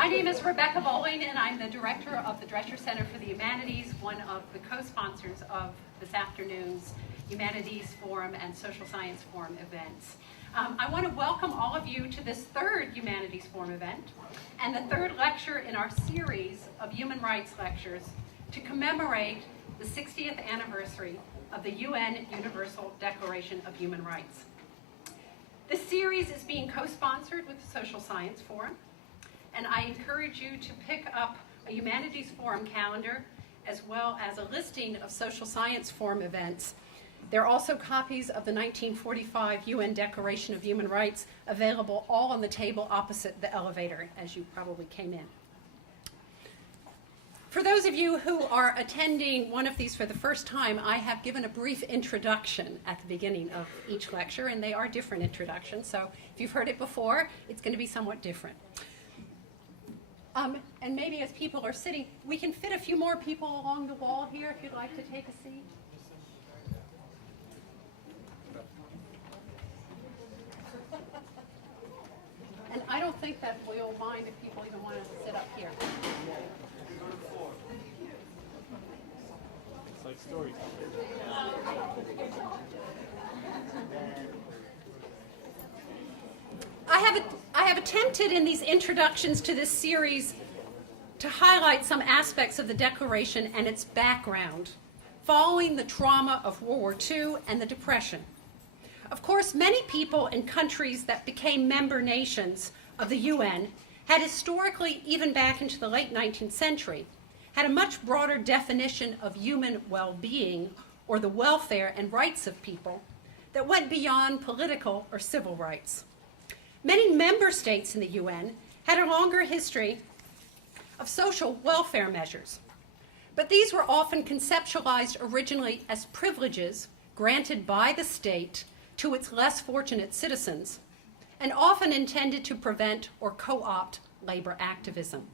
My name is Rebecca Bowling, and I'm the director of the Drescher Center for the Humanities, one of the co-sponsors of this afternoon's Humanities Forum and Social Science Forum events. I want to welcome all of you to this third Humanities Forum event and the third lecture in our series of human rights lectures to commemorate the 60th anniversary of the UN Universal Declaration of Human Rights. This series is being co-sponsored with the Social Science Forum, and I encourage you to pick up a Humanities Forum calendar as well as a listing of Social Science Forum events. There are also copies of the 1945 UN Declaration of Human Rights available all on the table opposite the elevator as you probably came in. For those of you who are attending one of these for the first time, I have given a brief introduction at the beginning of each lecture, and they are different introductions, so if you've heard it before, it's going to be somewhat different. And maybe as people are sitting, we can fit a few more people along the wall here if you'd like to take a seat. And I don't think that we'll mind if people even want to sit up here. It's like story time. I have attempted in these introductions to this series to highlight some aspects of the Declaration and its background, following the trauma of World War II and the Depression. Of course, many people in countries that became member nations of the UN had historically, even back into the late 19th century, had a much broader definition of human well-being or the welfare and rights of people that went beyond political or civil rights. Many member states in the UN had a longer history of social welfare measures, but these were often conceptualized originally as privileges granted by the state to its less fortunate citizens, and often intended to prevent or co-opt labor activism,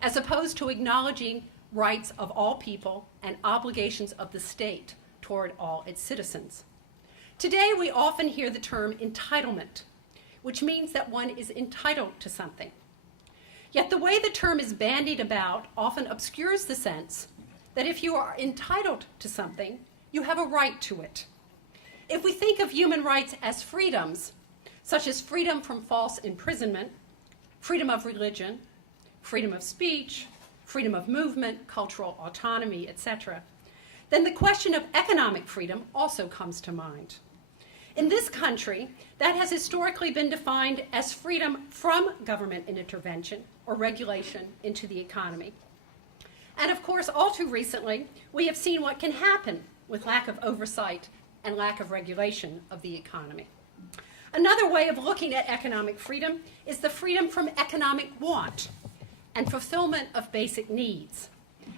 as opposed to acknowledging rights of all people and obligations of the state toward all its citizens. Today, we often hear the term entitlement, which means that one is entitled to something. Yet the way the term is bandied about often obscures the sense that if you are entitled to something, you have a right to it. If we think of human rights as freedoms, such as freedom from false imprisonment, freedom of religion, freedom of speech, freedom of movement, cultural autonomy, etc., then the question of economic freedom also comes to mind. In this country, that has historically been defined as freedom from government intervention or regulation into the economy. And of course, all too recently, we have seen what can happen with lack of oversight and lack of regulation of the economy. Another way of looking at economic freedom is the freedom from economic want and fulfillment of basic needs.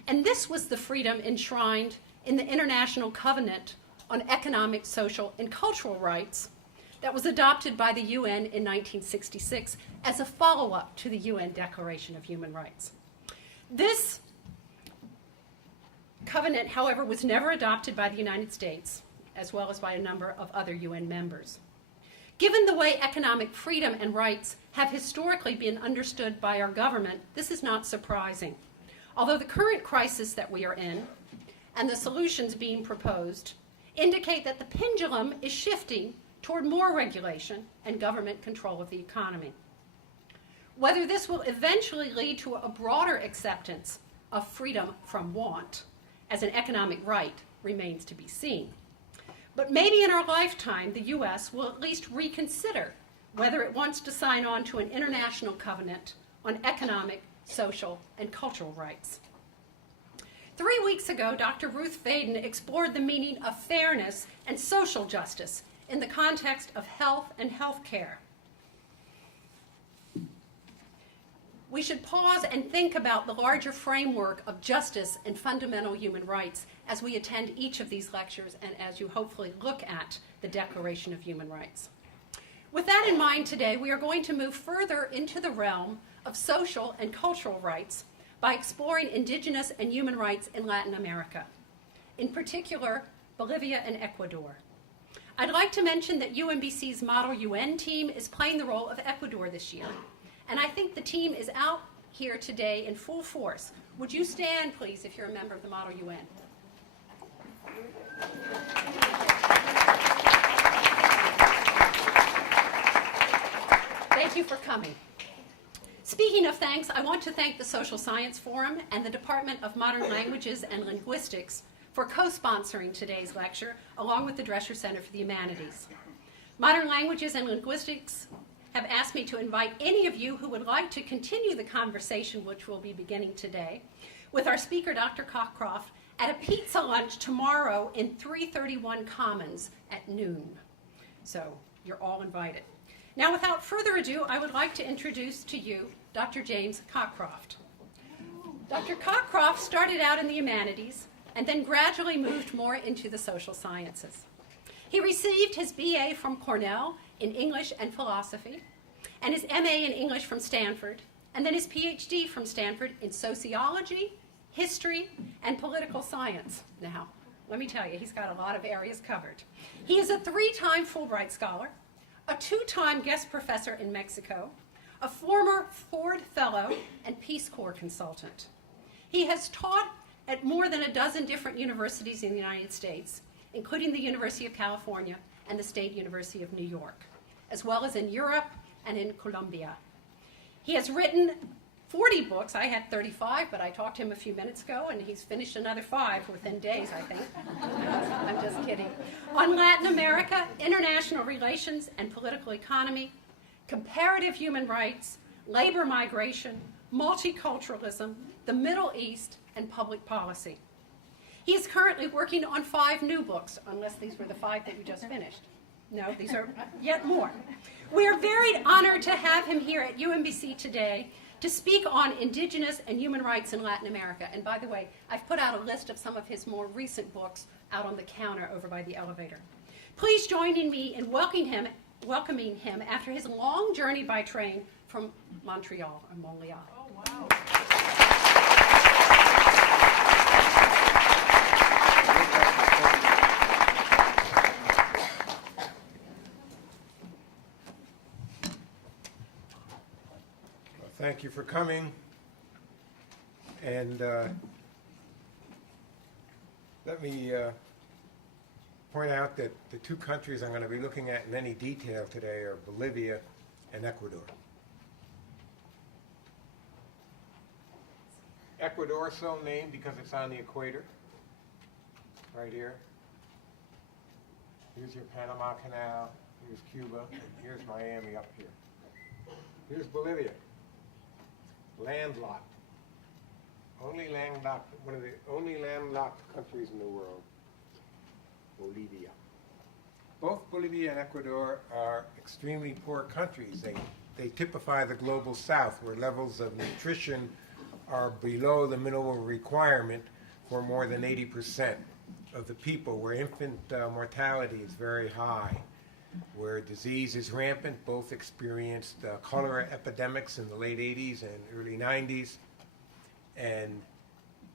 And this was the freedom enshrined in the International Covenant on Economic, Social, and Cultural Rights that was adopted by the UN in 1966 as a follow-up to the UN Declaration of Human Rights. This covenant, however, was never adopted by the United States, as well as by a number of other UN members. Given the way economic freedom and rights have historically been understood by our government, this is not surprising. Although the current crisis that we are in and the solutions being proposed indicate that the pendulum is shifting toward more regulation and government control of the economy. Whether this will eventually lead to a broader acceptance of freedom from want as an economic right remains to be seen. But maybe in our lifetime, the U.S. will at least reconsider whether it wants to sign on to an international covenant on economic, social, and cultural rights. 3 weeks ago, Dr. Ruth Vaden explored the meaning of fairness and social justice in the context of health and health care. We should pause and think about the larger framework of justice and fundamental human rights as we attend each of these lectures and as you hopefully look at the Declaration of Human Rights. With that in mind today, we are going to move further into the realm of social and cultural rights by exploring indigenous and human rights in Latin America, in particular, Bolivia and Ecuador. I'd like to mention that UMBC's Model UN team is playing the role of Ecuador this year, and I think the team is out here today in full force. Would you stand, please, if you're a member of the Model UN? Thank you for coming. Speaking of thanks, I want to thank the Social Science Forum and the Department of Modern Languages and Linguistics for co-sponsoring today's lecture, along with the Drescher Center for the Humanities. Modern Languages and Linguistics have asked me to invite any of you who would like to continue the conversation, which we'll be beginning today, with our speaker, Dr. Cockcroft, at a pizza lunch tomorrow in 331 Commons at noon. So you're all invited. Now, without further ado, I would like to introduce to you Dr. James Cockcroft. Dr. Cockcroft started out in the humanities and then gradually moved more into the social sciences. He received his BA from Cornell in English and philosophy, and his MA in English from Stanford, and then his PhD from Stanford in sociology, history, and political science. Now, let me tell you, he's got a lot of areas covered. He is a 3-time Fulbright Scholar, a 2-time guest professor in Mexico, a former Ford Fellow and Peace Corps consultant. He has taught at more than a dozen different universities in the United States, including the University of California and the State University of New York, as well as in Europe and in Colombia. He has written 40 books. I had 35, but I talked to him a few minutes ago, and he's finished another 5 within days, I think. I'm just kidding. On Latin America, international relations and political economy, comparative human rights, labor migration, multiculturalism, the Middle East, and public policy. He is currently working on 5 new books, unless these were the 5 that you just finished. No, these are yet more. We are very honored to have him here at UMBC today to speak on Indigenous and human rights in Latin America. And by the way, I've put out a list of some of his more recent books out on the counter over by the elevator. Please join me in welcoming him after his long journey by train from Montreal. Oh, wow. Thank you for coming, and let me point out that the 2 countries I'm going to be looking at in any detail today are Bolivia and Ecuador. Ecuador is so named because it's on the equator, right here. Here's your Panama Canal, here's Cuba, and here's Miami up here. Here's Bolivia. Landlocked. Only landlocked, one of the only landlocked countries in the world. Bolivia. Both Bolivia and Ecuador are extremely poor countries. They typify the global south, where levels of nutrition are below the minimum requirement for more than 80% of the people, where infant mortality is very high, where disease is rampant. Both experienced cholera epidemics in the late 80s and early 90s. And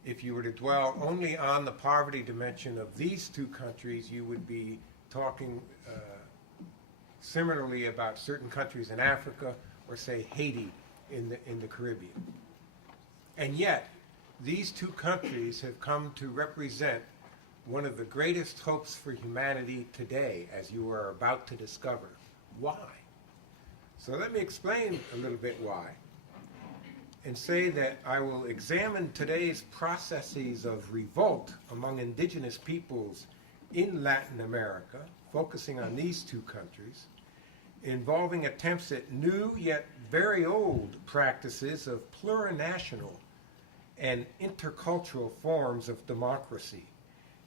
if you were to dwell only on the poverty dimension of these 2 countries, you would be talking similarly about certain countries in Africa, or say Haiti in the Caribbean. And yet, these 2 countries have come to represent one of the greatest hopes for humanity today, as you are about to discover. Why? So let me explain a little bit why, and say that I will examine today's processes of revolt among indigenous peoples in Latin America, focusing on these 2 countries, involving attempts at new yet very old practices of plurinational and intercultural forms of democracy,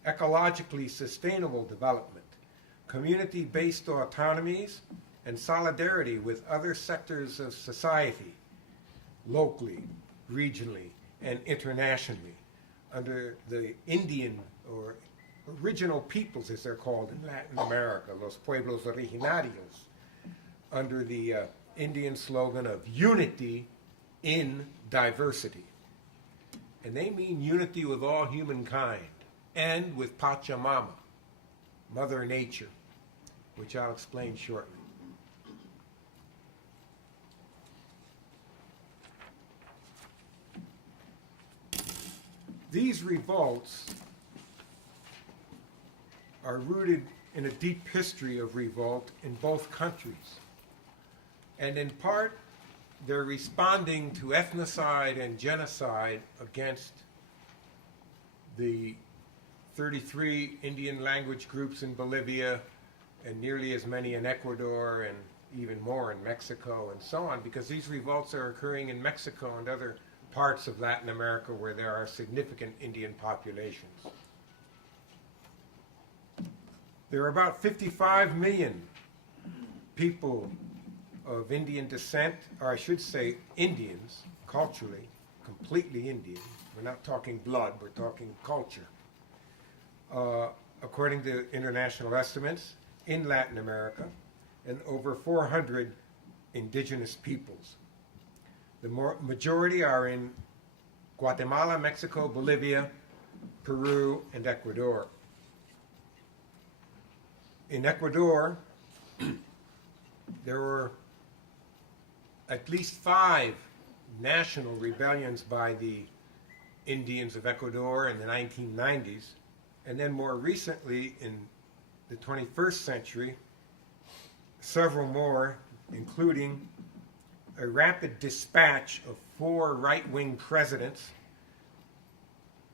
ecologically sustainable development, community-based autonomies, and solidarity with other sectors of society, locally, regionally, and internationally, under the Indian or original peoples, as they're called in Latin America, los pueblos originarios, under the Indian slogan of unity in diversity. And they mean unity with all humankind, and with Pachamama, Mother Nature, which I'll explain shortly. These revolts are rooted in a deep history of revolt in both countries. And in part, they're responding to ethnocide and genocide against the 33 Indian language groups in Bolivia and nearly as many in Ecuador and even more in Mexico and so on, because these revolts are occurring in Mexico and other parts of Latin America where there are significant Indian populations. There are about 55 million people of Indian descent, or I should say Indians, culturally, completely Indian. We're not talking blood, we're talking culture. According to international estimates, in Latin America, and over 400 indigenous peoples. The majority are in Guatemala, Mexico, Bolivia, Peru, and Ecuador. In Ecuador, there were at least 5 national rebellions by the Indians of Ecuador in the 1990s, and then more recently in the 21st century, several more, including a rapid dispatch of 4 right-wing presidents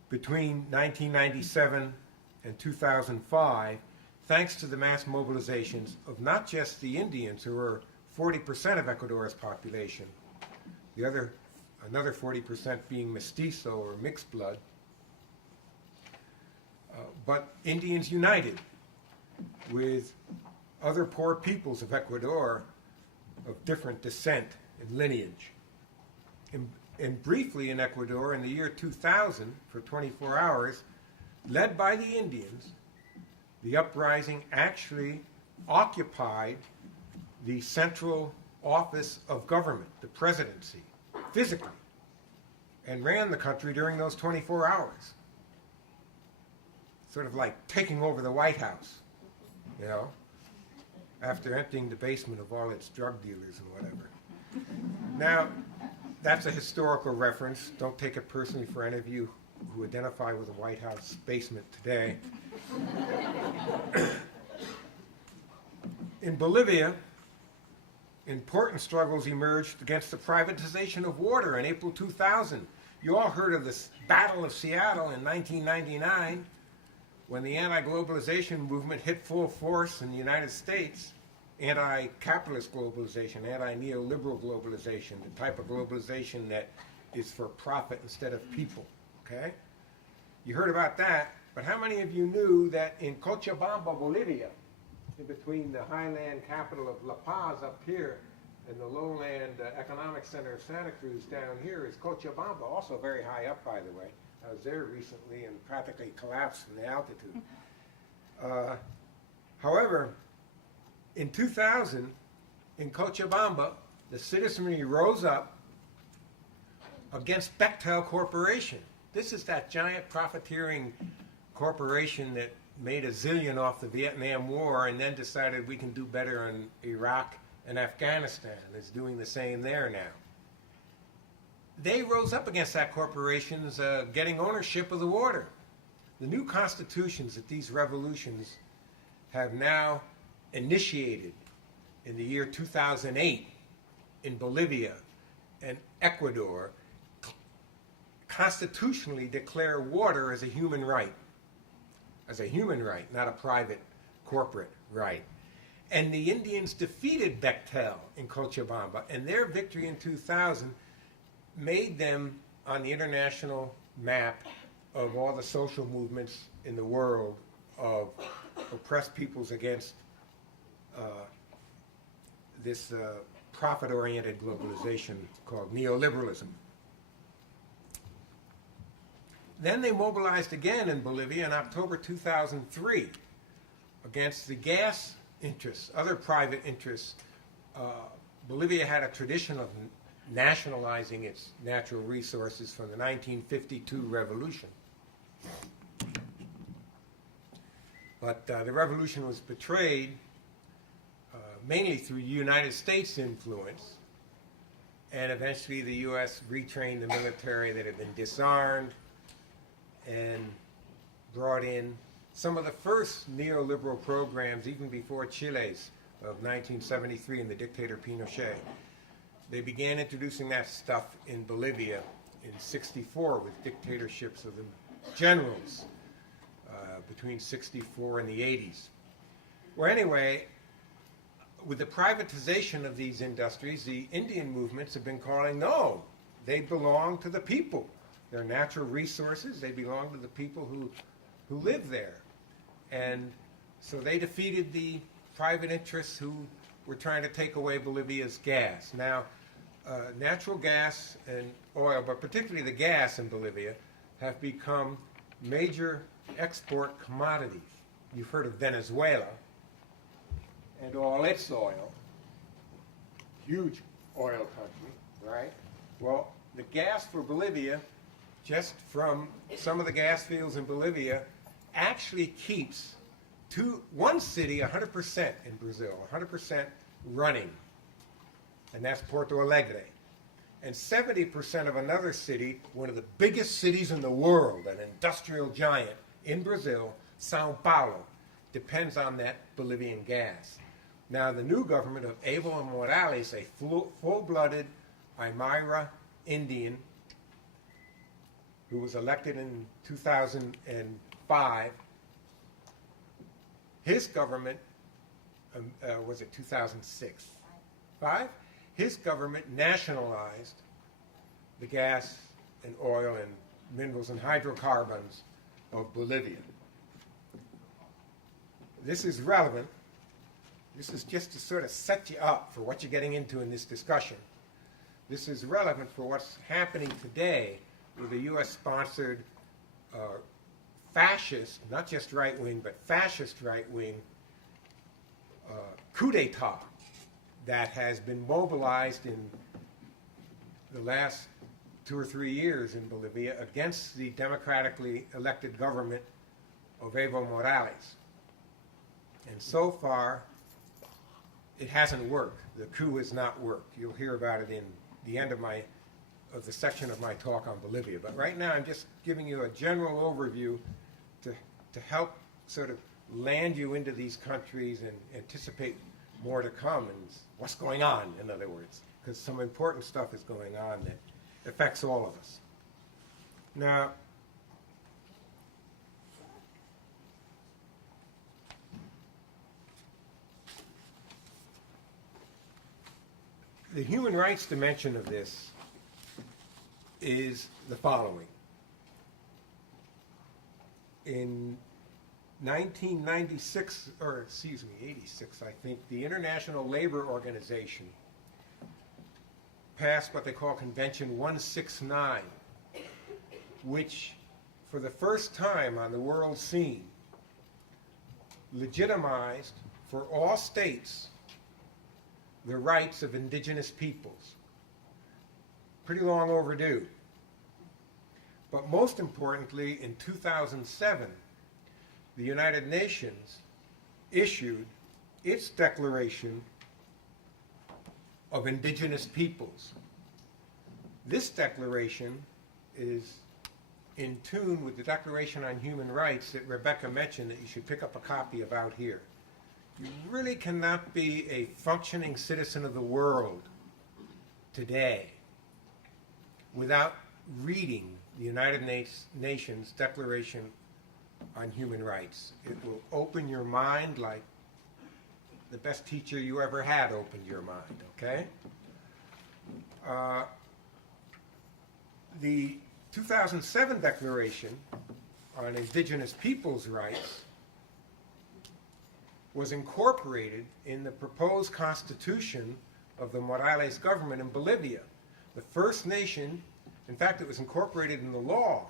between 1997 and 2005, thanks to the mass mobilizations of not just the Indians, who are 40% of Ecuador's population, another 40% being mestizo or mixed blood, but Indians united with other poor peoples of Ecuador of different descent and lineage. And briefly in Ecuador in the year 2000, for 24 hours, led by the Indians, the uprising actually occupied the central office of government, the presidency, physically, and ran the country during those 24 hours. Sort of like taking over the White House, you know, after emptying the basement of all its drug dealers and whatever. Now, that's a historical reference. Don't take it personally for any of you who identify with the White House basement today. In Bolivia, important struggles emerged against the privatization of water in April 2000. You all heard of this Battle of Seattle in 1999, when the anti-globalization movement hit full force in the United States. Anti-capitalist globalization, anti-neoliberal globalization, the type of globalization that is for profit instead of people, okay? You heard about that, but how many of you knew that in Cochabamba, Bolivia, in between the highland capital of La Paz up here and the lowland economic center of Santa Cruz down here is Cochabamba, also very high up, by the way. I was there recently and practically collapsed from the altitude. However, in 2000, in Cochabamba, the citizenry rose up against Bechtel Corporation. This is that giant profiteering corporation that made a zillion off the Vietnam War and then decided we can do better in Iraq and Afghanistan. It's doing the same there now. They rose up against that corporation's getting ownership of the water. The new constitutions that these revolutions have now initiated in the year 2008 in Bolivia and Ecuador constitutionally declare water as a human right. As a human right, not a private corporate right. And the Indians defeated Bechtel in Cochabamba, and their victory in 2000 made them on the international map of all the social movements in the world of oppressed peoples against this profit-oriented globalization called neoliberalism. Then they mobilized again in Bolivia in October 2003 against the gas interests, other private interests. Bolivia had a tradition of nationalizing its natural resources from the 1952 revolution. But the revolution was betrayed mainly through United States influence, and eventually the U.S. retrained the military that had been disarmed, and brought in some of the first neoliberal programs, even before Chile's of 1973 and the dictator Pinochet. They began introducing that stuff in Bolivia in '64 with dictatorships of the generals between '64 and the '80s. Well, anyway, with the privatization of these industries, the Indian movements have been calling, no, they belong to the people. They're natural resources. They belong to the people who live there. And so they defeated the private interests who were trying to take away Bolivia's gas. Now, natural gas and oil, but particularly the gas in Bolivia, have become major export commodities. You've heard of Venezuela and all its oil. Huge oil country, right? Well, the gas for Bolivia, just from some of the gas fields in Bolivia, actually keeps one city 100% in Brazil, 100% running, and that's Porto Alegre. And 70% of another city, one of the biggest cities in the world, an industrial giant in Brazil, Sao Paulo, depends on that Bolivian gas. Now, the new government of Evo Morales, a full-blooded Aymara Indian who was elected in 2005, his government, was it 2006? 5? His government nationalized the gas and oil and minerals and hydrocarbons of Bolivia. This is relevant. This is just to sort of set you up for what you're getting into in this discussion. This is relevant for what's happening today with the U.S.-sponsored fascist, not just right-wing, but fascist right-wing coup d'etat that has been mobilized in the last 2 or 3 years in Bolivia against the democratically elected government of Evo Morales. And so far, it hasn't worked. The coup has not worked. You'll hear about it in the end of the section of my talk on Bolivia. But right now, I'm just giving you a general overview to help sort of land you into these countries and anticipate more to come and what's going on, in other words, because some important stuff is going on that affects all of us. Now, the human rights dimension of this is the following. In 1996, or excuse me, 86, I think, the International Labor Organization passed what they call Convention 169, which, for the first time on the world scene, legitimized for all states the rights of indigenous peoples. Pretty long overdue. But most importantly, in 2007, the United Nations issued its Declaration of Indigenous Peoples. This declaration is in tune with the Declaration on Human Rights that Rebecca mentioned that you should pick up a copy of out here. You really cannot be a functioning citizen of the world today without reading the United Nations Declaration on Human Rights. It will open your mind like the best teacher you ever had opened your mind, okay? The 2007 Declaration on Indigenous Peoples' Rights was incorporated in the proposed constitution of the Morales government in Bolivia. The first nation, in fact, it was incorporated in the law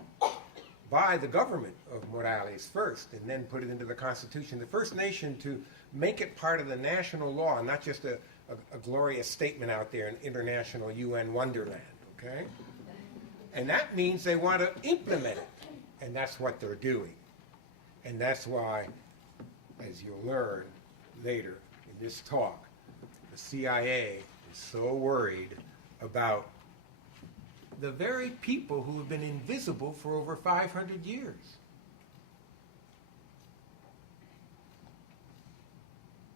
by the government of Morales first, and then put it into the Constitution. The first nation to make it part of the national law, not just a glorious statement out there in international UN wonderland, okay? And that means they want to implement it, and that's what they're doing. And that's why, as you'll learn later in this talk, the CIA is so worried about the very people who have been invisible for over 500 years.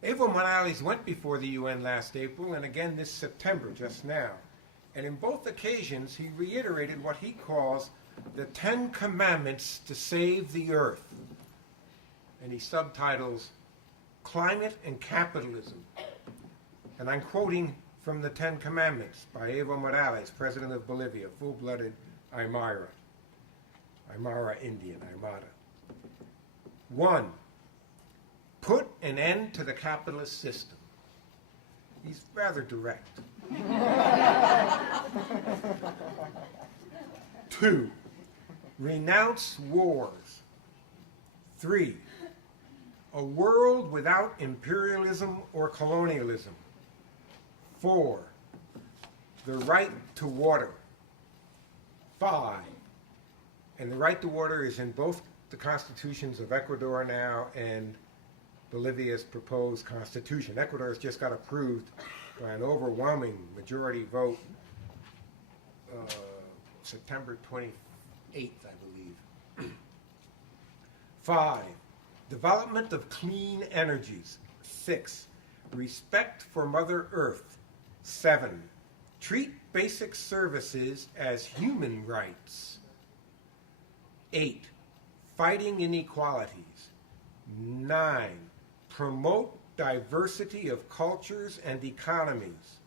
Evo Morales went before the UN last April and again this September, just now. And in both occasions, he reiterated what he calls the 10 Commandments to Save the Earth. And he subtitles Climate and Capitalism. And I'm quoting from the 10 Commandments by Evo Morales, president of Bolivia, full-blooded Aymara Indian, Aymara. 1. Put an end to the capitalist system. He's rather direct. 2. Renounce wars. 3. A world without imperialism or colonialism. 4. The right to water. 5. And the right to water is in both the constitutions of Ecuador now and Bolivia's proposed constitution. Ecuador has just got approved by an overwhelming majority vote September 28th, I believe. 5. Development of clean energies. 6. Respect for Mother Earth. 7. Treat basic services as human rights. 8. Fighting inequalities. 9. Promote diversity of cultures and economies.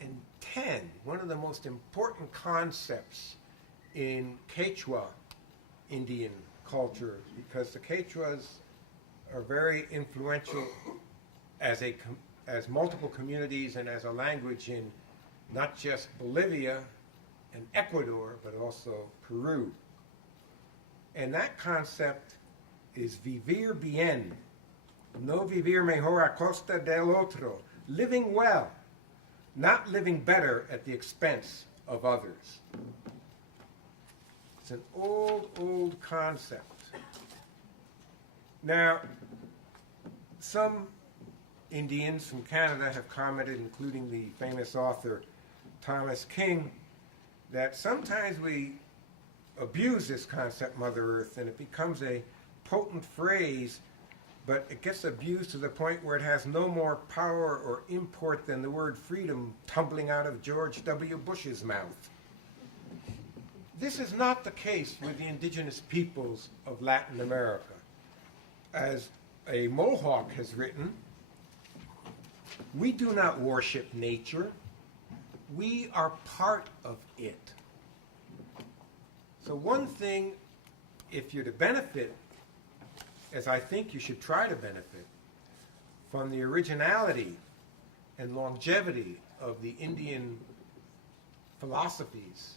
And 10, one of the most important concepts in Quechua Indian culture, because the Quechuas are very influential as multiple communities and as a language in not just Bolivia and Ecuador, but also Peru. And that concept is vivir bien, no vivir mejor a costa del otro, living well, not living better at the expense of others. It's an old, old concept. Now, some Indians from Canada have commented, including the famous author Thomas King, that sometimes we abuse this concept, Mother Earth, and it becomes a potent phrase, but it gets abused to the point where it has no more power or import than the word freedom tumbling out of George W. Bush's mouth. This is not the case with the indigenous peoples of Latin America. As a Mohawk has written, we do not worship nature. We are part of it. So one thing, if you're to benefit, as I think you should try to benefit, from the originality and longevity of the Indian philosophies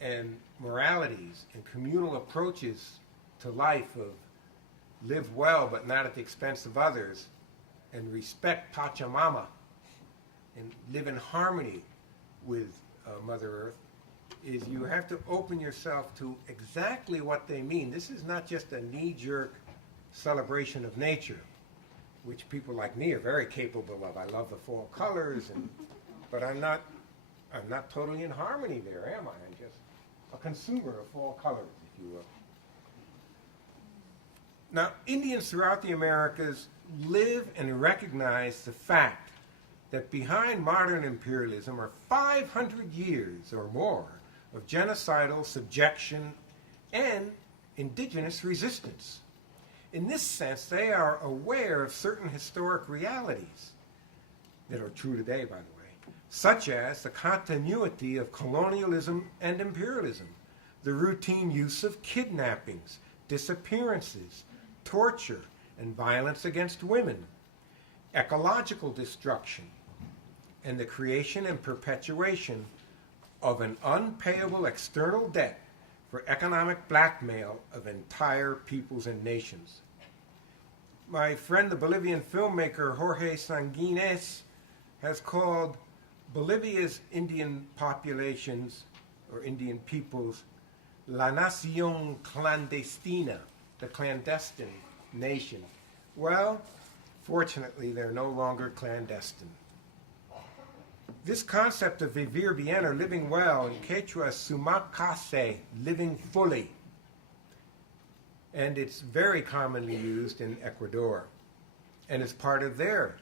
and moralities and communal approaches to life of live well but not at the expense of others, and respect Pachamama and live in harmony with Mother Earth, is you have to open yourself to exactly what they mean. This is not just a knee-jerk celebration of nature, which people like me are very capable of. I love the fall colors, but I'm not totally in harmony there, am I? I'm just a consumer of fall colors, if you will. Now, Indians throughout the Americas live and recognize the fact that behind modern imperialism are 500 years or more of genocidal subjection and indigenous resistance. In this sense, they are aware of certain historic realities that are true today, by the way, such as the continuity of colonialism and imperialism, the routine use of kidnappings, disappearances, torture, and violence against women, ecological destruction, and the creation and perpetuation of an unpayable external debt for economic blackmail of entire peoples and nations. My friend, the Bolivian filmmaker Jorge Sanguines, has called Bolivia's Indian populations, or Indian peoples, La Nación Clandestina, the clandestine nation. Well, fortunately, they're no longer clandestine. This concept of vivir bien, or living well, in Quechua, sumakase, living fully. And it's very commonly used in Ecuador. And it's part of their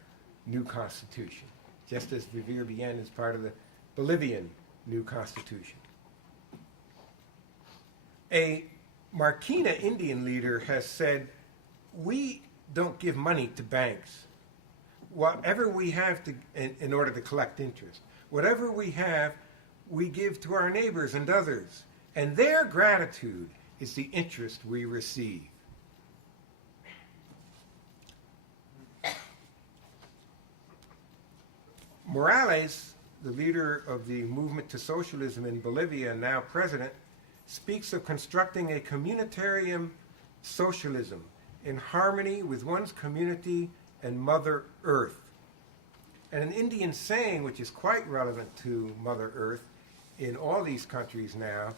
new constitution, just as vivir bien is part of the Bolivian new constitution. A Marquina Indian leader has said, we don't give money to banks. Whatever we have in order to collect interest, whatever we have, we give to our neighbors and others. And their gratitude is the interest we receive. Morales, the leader of the movement to socialism in Bolivia and now president, speaks of constructing a communitarian socialism in harmony with one's community and Mother Earth. And an Indian saying, which is quite relevant to Mother Earth in all these countries now,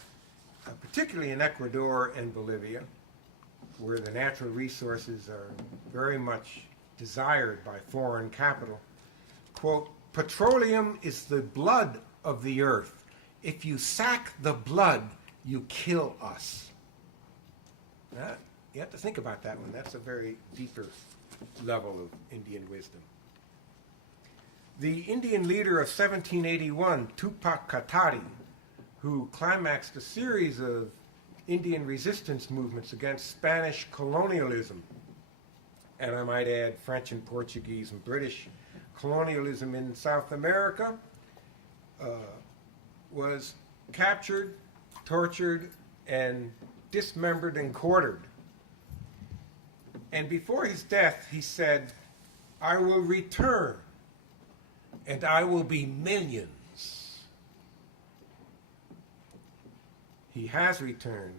particularly in Ecuador and Bolivia, where the natural resources are very much desired by foreign capital, quote, petroleum is the blood of the earth. If you sack the blood, you kill us. You have to think about that one. That's a very deeper level of Indian wisdom. The Indian leader of 1781, Tupac Katari, who climaxed a series of Indian resistance movements against Spanish colonialism, and I might add French and Portuguese and British colonialism in South America, was captured, tortured, and dismembered and quartered. And before his death, he said, I will return, and I will be millions. He has returned.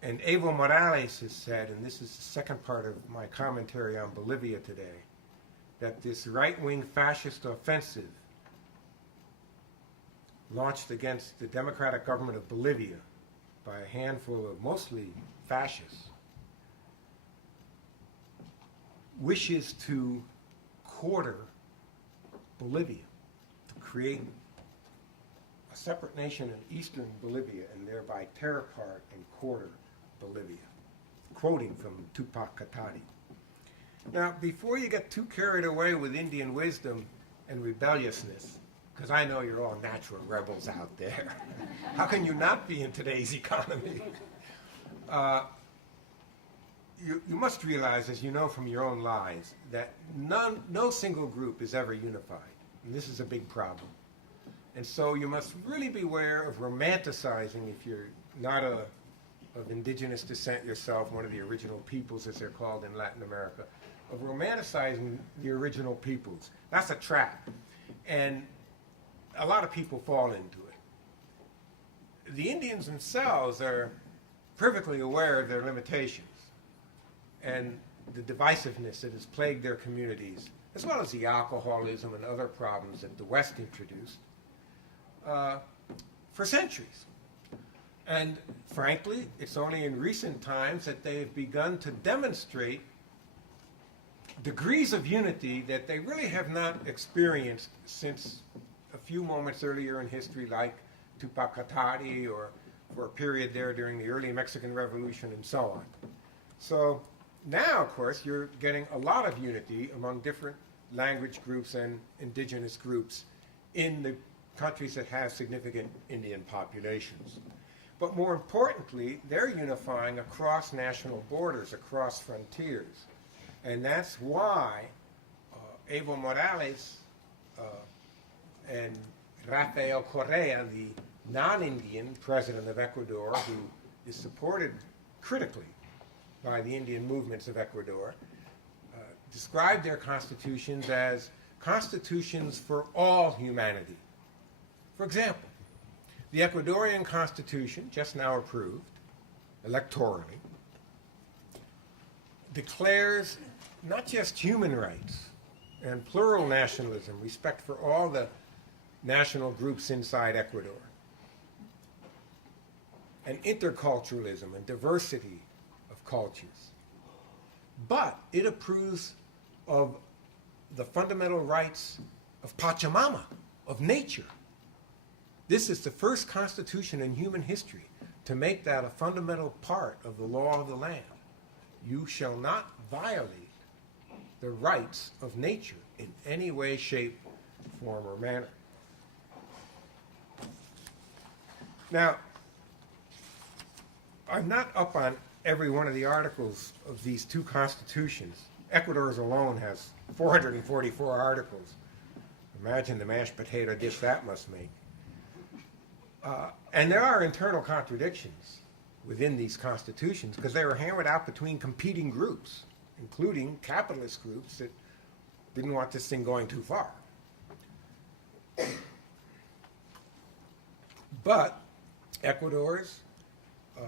And Evo Morales has said, and this is the second part of my commentary on Bolivia today, that this right-wing fascist offensive launched against the democratic government of Bolivia by a handful of mostly fascists wishes to quarter Bolivia, to create a separate nation in eastern Bolivia and thereby tear apart and quarter Bolivia. Quoting from Tupac Katari. Now, before you get too carried away with Indian wisdom and rebelliousness, because I know you're all natural rebels out there. How can you not be in today's economy? You must realize, as you know from your own lives, that no single group is ever unified. And this is a big problem. And so you must really beware of romanticizing, if you're not of indigenous descent yourself, one of the original peoples as they're called in Latin America, of romanticizing the original peoples. That's a trap. And a lot of people fall into it. The Indians themselves are perfectly aware of their limitations and the divisiveness that has plagued their communities, as well as the alcoholism and other problems that the West introduced for centuries. And frankly, it's only in recent times that they have begun to demonstrate degrees of unity that they really have not experienced since a few moments earlier in history, like Tupac Katari, or for a period there during the early Mexican Revolution and so on. So now, of course, you're getting a lot of unity among different language groups and indigenous groups in the countries that have significant Indian populations. But more importantly, they're unifying across national borders, across frontiers. And that's why Evo Morales and Rafael Correa, the non-Indian president of Ecuador, who is supported critically by the Indian movements of Ecuador, described their constitutions as constitutions for all humanity. For example, the Ecuadorian constitution, just now approved, electorally, declares not just human rights and plural nationalism, respect for all the national groups inside Ecuador, and interculturalism and diversity of cultures. But it approves of the fundamental rights of Pachamama, of nature. This is the first constitution in human history to make that a fundamental part of the law of the land. You shall not violate the rights of nature in any way, shape, form, or manner. Now, I'm not up on every one of the articles of these two constitutions. Ecuador's alone has 444 articles. Imagine the mashed potato dish that must make. And there are internal contradictions within these constitutions because they were hammered out between competing groups, including capitalist groups that didn't want this thing going too far. But Ecuador's, I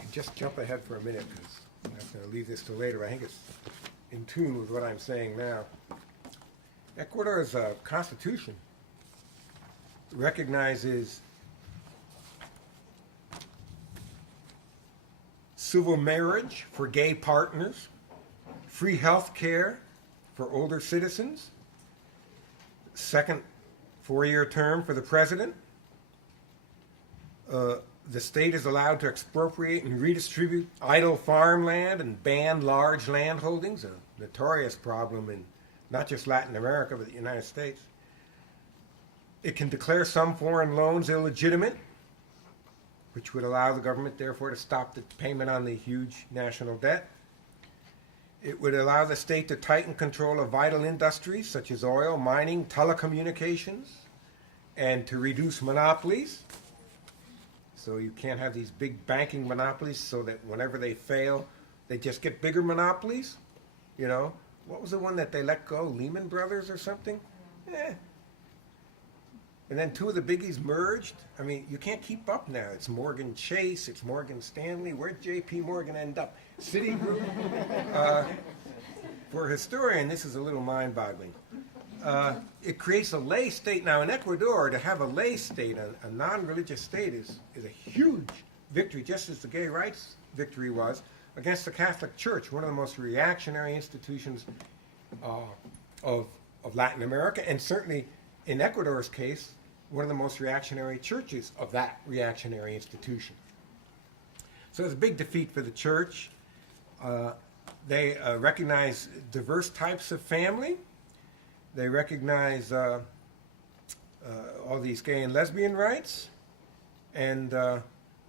can just jump ahead for a minute because I'm going to leave this till later. I think it's in tune with what I'm saying now. Ecuador's constitution recognizes civil marriage for gay partners, free health care for older citizens, second four-year term for the president. The state is allowed to expropriate and redistribute idle farmland and ban large land holdings, a notorious problem in not just Latin America, but the United States. It can declare some foreign loans illegitimate, which would allow the government, therefore, to stop the payment on the huge national debt. It would allow the state to tighten control of vital industries such as oil, mining, telecommunications, and to reduce monopolies. So you can't have these big banking monopolies so that whenever they fail, they just get bigger monopolies. You know, what was the one that they let go? Lehman Brothers or something? And then two of the biggies merged. I mean, you can't keep up now. It's Morgan Chase, it's Morgan Stanley. Where'd J.P. Morgan end up? Citigroup? For a historian, this is a little mind-boggling. It creates a lay state. Now, in Ecuador, to have a lay state, a non-religious state, is a huge victory, just as the gay rights victory was, against the Catholic Church, one of the most reactionary institutions of Latin America, and certainly, in Ecuador's case, one of the most reactionary churches of that reactionary institution. So it's a big defeat for the church. They recognize diverse types of family. They recognize all these gay and lesbian rights, and the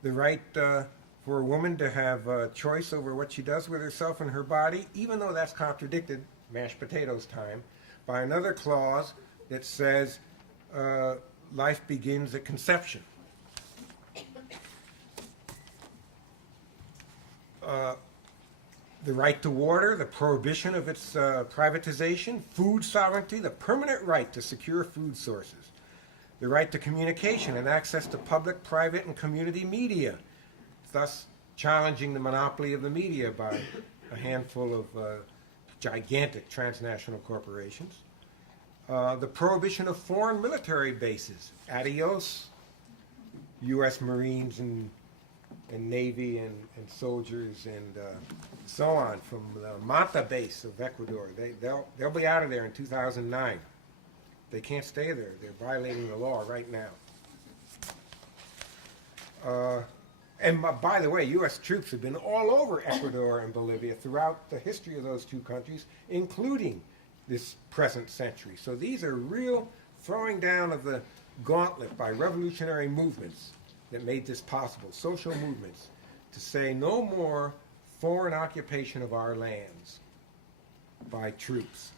right for a woman to have a choice over what she does with herself and her body, even though that's contradicted, mashed potatoes time, by another clause that says life begins at conception. The right to water, the prohibition of its privatization, food sovereignty, the permanent right to secure food sources, the right to communication and access to public, private, and community media, thus challenging the monopoly of the media by a handful of gigantic transnational corporations. The prohibition of foreign military bases, adios, U.S. Marines and Navy and soldiers and so on from the Manta base of Ecuador. They'll be out of there in 2009. They can't stay there. They're violating the law right now. And by the way, U.S. troops have been all over Ecuador and Bolivia throughout the history of those two countries, including this present century. So these are real throwing down of the gauntlet by revolutionary movements that made this possible, social movements, to say no more foreign occupation of our lands by troops.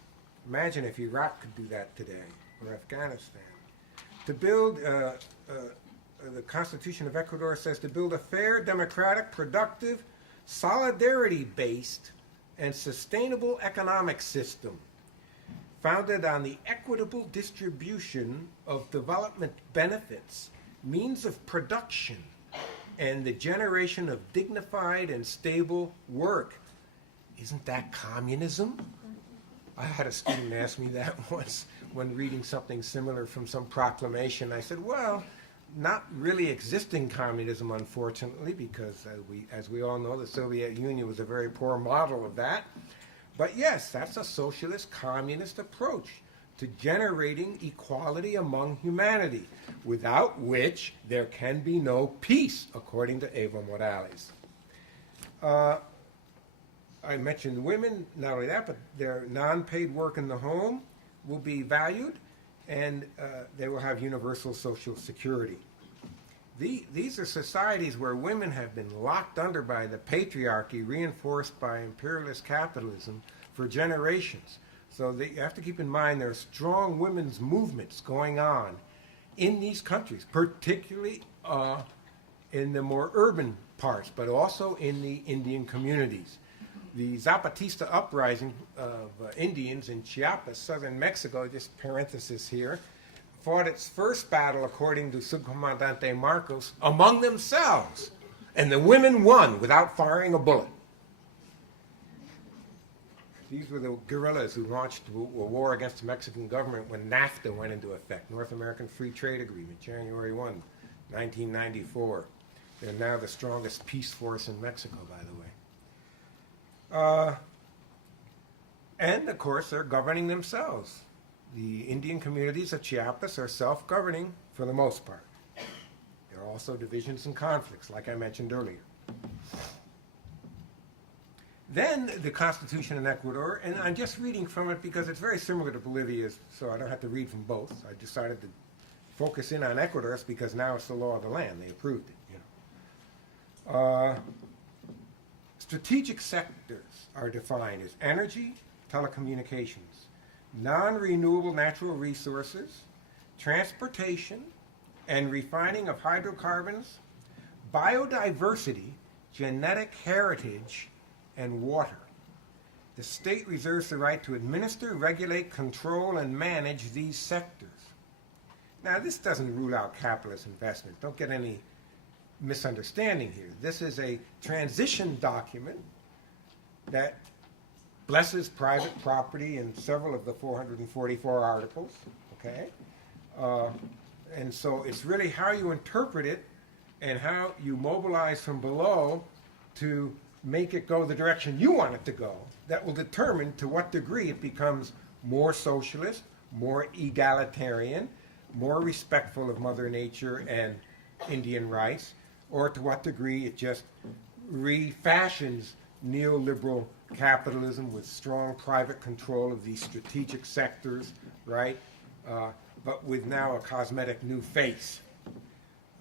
Imagine if Iraq could do that today, or Afghanistan. To build, the Constitution of Ecuador says, to build a fair, democratic, productive, solidarity-based, and sustainable economic system founded on the equitable distribution of development benefits, means of production, and the generation of dignified and stable work. Isn't that communism? I had a student ask me that once when reading something similar from some proclamation. I said, well, not really existing communism, unfortunately, because as we all know, the Soviet Union was a very poor model of that. But yes, that's a socialist communist approach to generating equality among humanity, without which there can be no peace, according to Evo Morales. I mentioned women, not only that, but their non-paid work in the home will be valued, and they will have universal social security. These are societies where women have been locked under by the patriarchy, reinforced by imperialist capitalism for generations. So you have to keep in mind there are strong women's movements going on in these countries, particularly in the more urban parts, but also in the Indian communities. The Zapatista uprising of Indians in Chiapas, southern Mexico, just parenthesis here, fought its first battle, according to Subcomandante Marcos, among themselves. And the women won without firing a bullet. These were the guerrillas who launched a war against the Mexican government when NAFTA went into effect, North American Free Trade Agreement, January 1, 1994. They're now the strongest peace force in Mexico, by the way. And, of course, they're governing themselves. The Indian communities of Chiapas are self-governing for the most part. There are also divisions and conflicts, like I mentioned earlier. Then the Constitution in Ecuador, and I'm just reading from it because it's very similar to Bolivia's, so I don't have to read from both. I decided to focus in on Ecuador's because now it's the law of the land. They approved it. Strategic sectors are defined as energy, telecommunications, non-renewable natural resources, transportation and refining of hydrocarbons, biodiversity, genetic heritage, and water. The state reserves the right to administer, regulate, control, and manage these sectors. Now, this doesn't rule out capitalist investment. Don't get any misunderstanding here. This is a transition document that blesses private property in several of the 444 articles, okay? And so it's really how you interpret it and how you mobilize from below to make it go the direction you want it to go that will determine to what degree it becomes more socialist, more egalitarian, more respectful of Mother Nature and Indian rights, or to what degree it just refashions neoliberal capitalism with strong private control of these strategic sectors, right? But with now a cosmetic new face.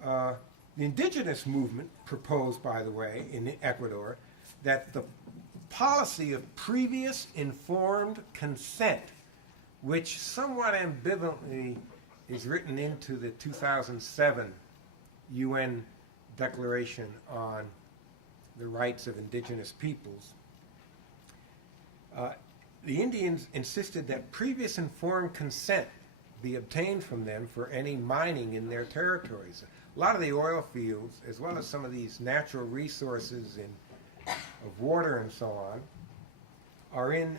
The Indigenous movement proposed, by the way, in Ecuador, that the policy of previous informed consent, which somewhat ambivalently is written into the 2007 UN Declaration on the Rights of Indigenous Peoples, the Indians insisted that previous informed consent be obtained from them for any mining in their territories. A lot of the oil fields, as well as some of these natural resources of water and so on, are in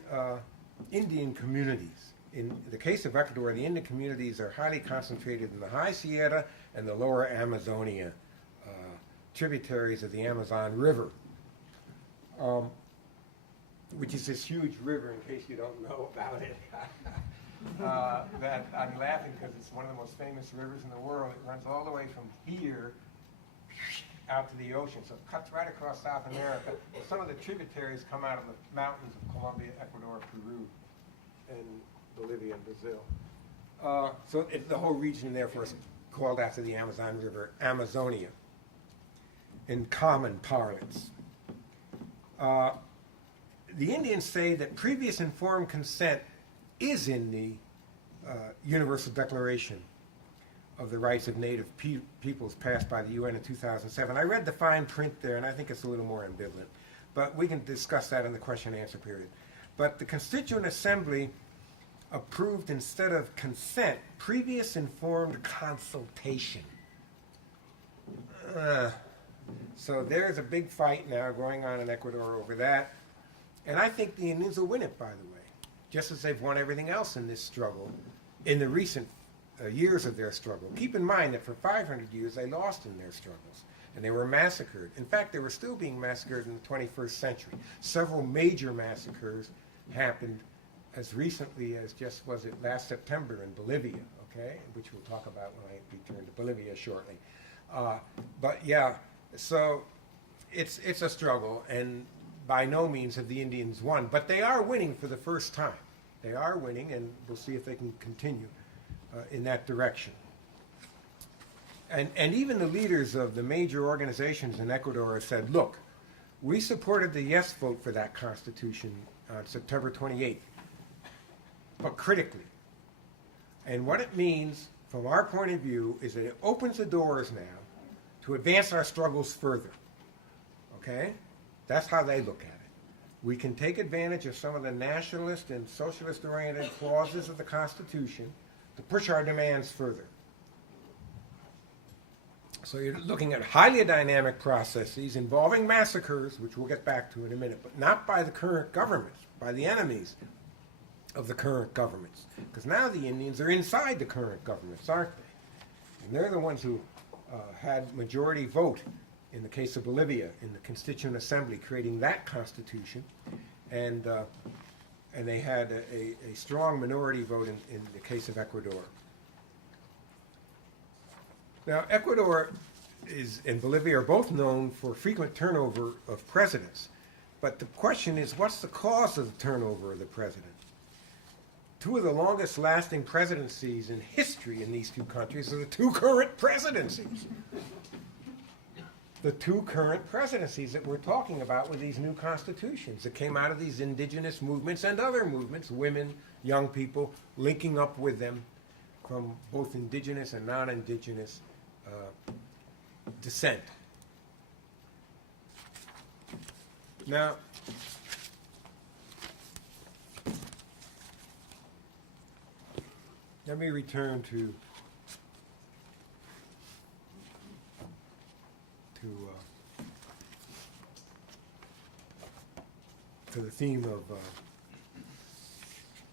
Indian communities. In the case of Ecuador, the Indian communities are highly concentrated in the High Sierra and the Lower Amazonia, tributaries of the Amazon River, which is this huge river, in case you don't know about it. That I'm laughing because it's one of the most famous rivers in the world. It runs all the way from here out to the ocean, so it cuts right across South America. Some of the tributaries come out of the mountains of Colombia, Ecuador, Peru, and Bolivia and Brazil. So the whole region, therefore, is called after the Amazon River, Amazonia, in common parlance. The Indians say that previous informed consent is in the Universal Declaration of the Rights of Native Peoples passed by the UN in 2007. I read the fine print there, and I think it's a little more ambivalent. But we can discuss that in the question and answer period. But the Constituent Assembly approved, instead of consent, previous informed consultation. So there's a big fight now going on in Ecuador over that. And I think the Indians will win it, by the way, just as they've won everything else in this struggle in the recent years of their struggle. Keep in mind that for 500 years they lost in their struggles, and they were massacred. In fact, they were still being massacred in the 21st century. Several major massacres happened as recently as just, was it last September in Bolivia, okay, which we'll talk about when I return to Bolivia shortly. But yeah, so it's a struggle, and by no means have the Indians won, but they are winning for the first time. They are winning, and we'll see if they can continue in that direction. And even the leaders of the major organizations in Ecuador have said, look, we supported the yes vote for that constitution on September 28th, but critically. And what it means, from our point of view, is that it opens the doors now to advance our struggles further. Okay? That's how they look at it. We can take advantage of some of the nationalist and socialist-oriented clauses of the Constitution to push our demands further. So you're looking at highly dynamic processes involving massacres, which we'll get back to in a minute, but not by the current governments, by the enemies of the current governments. Because now the Indians are inside the current governments, aren't they? And they're the ones who had majority vote in the case of Bolivia in the Constituent Assembly, creating that constitution. And they had a strong minority vote in the case of Ecuador. Now, Ecuador and Bolivia are both known for frequent turnover of presidents. But the question is, what's the cause of the turnover of the president? Two of the longest lasting presidencies in history in these two countries are the two current presidencies. The two current presidencies that we're talking about with these new constitutions that came out of these indigenous movements and other movements, women, young people, linking up with them from both indigenous and non-indigenous descent. Now, let me return to the theme of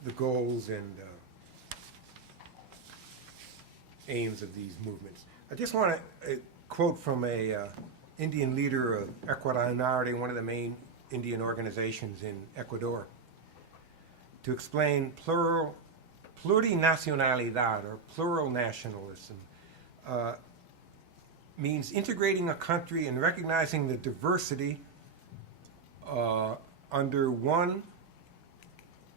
the goals and aims of these movements. I just want to quote from a Indian leader of Ecuador, one of the main Indian organizations in Ecuador, to explain plurinationalidad, or plural nationalism, means integrating a country and recognizing the diversity under one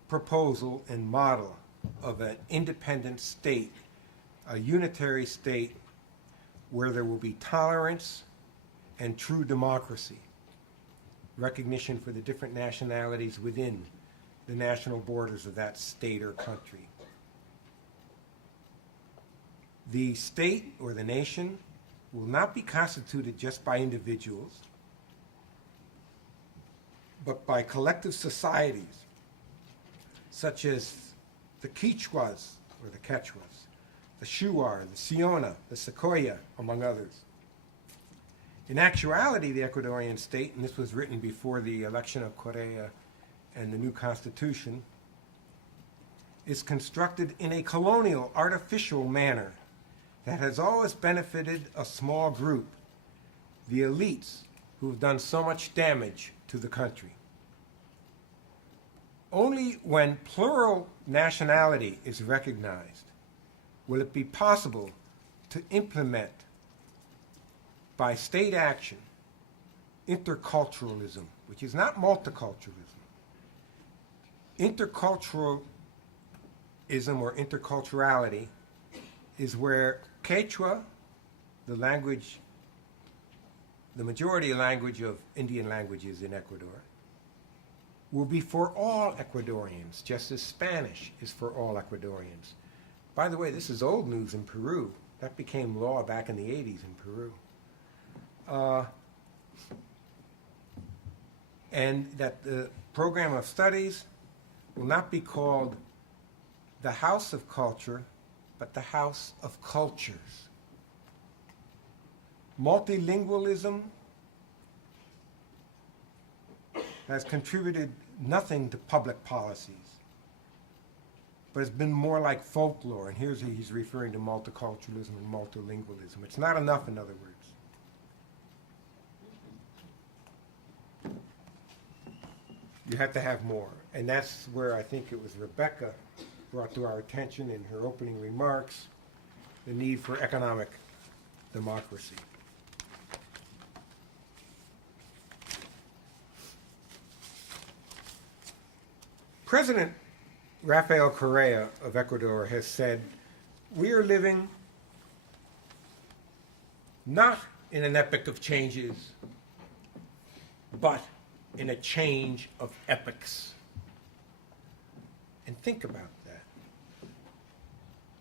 proposal and model of an independent state, a unitary state where there will be tolerance and true democracy, recognition for the different nationalities within the national borders of that state or country. The state or the nation will not be constituted just by individuals, but by collective societies, such as the Quichuas or the Quechuas, the Shuar, the Siona, the Secoya, among others. In actuality, the Ecuadorian state, and this was written before the election of Correa and the new constitution, is constructed in a colonial, artificial manner that has always benefited a small group, the elites, who have done so much damage to the country. Only when plural nationality is recognized will it be possible to implement by state action interculturalism, which is not multiculturalism. Interculturalism or interculturality is where Quechua, the language, the majority language of Indian languages in Ecuador, will be for all Ecuadorians, just as Spanish is for all Ecuadorians. By the way, this is old news in Peru. That became law back in the 80s in Peru. And that the program of studies will not be called the House of Culture, but the House of Cultures. Multilingualism has contributed nothing to public policies, but it's been more like folklore, and he's referring to multiculturalism and multilingualism. It's not enough, in other words. You have to have more. And that's where I think it was Rebecca brought to our attention in her opening remarks the need for economic democracy. President Rafael Correa of Ecuador has said, "We are living not in an epoch of changes, but in a change of epochs." And think about that.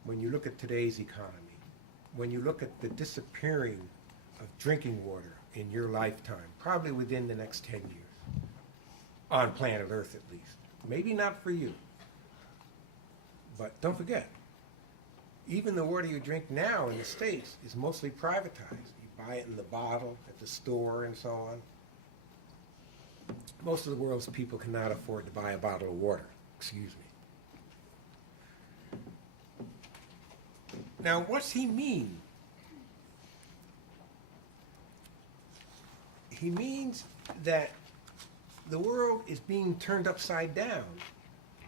When you look at today's economy, when you look at the disappearing of drinking water in your lifetime, probably within the next 10 years, on planet Earth at least. Maybe not for you. But don't forget, even the water you drink now in the States is mostly privatized. You buy it in the bottle at the store and so on. Most of the world's people cannot afford to buy a bottle of water. Excuse me. Now, what's he mean? He means that the world is being turned upside down.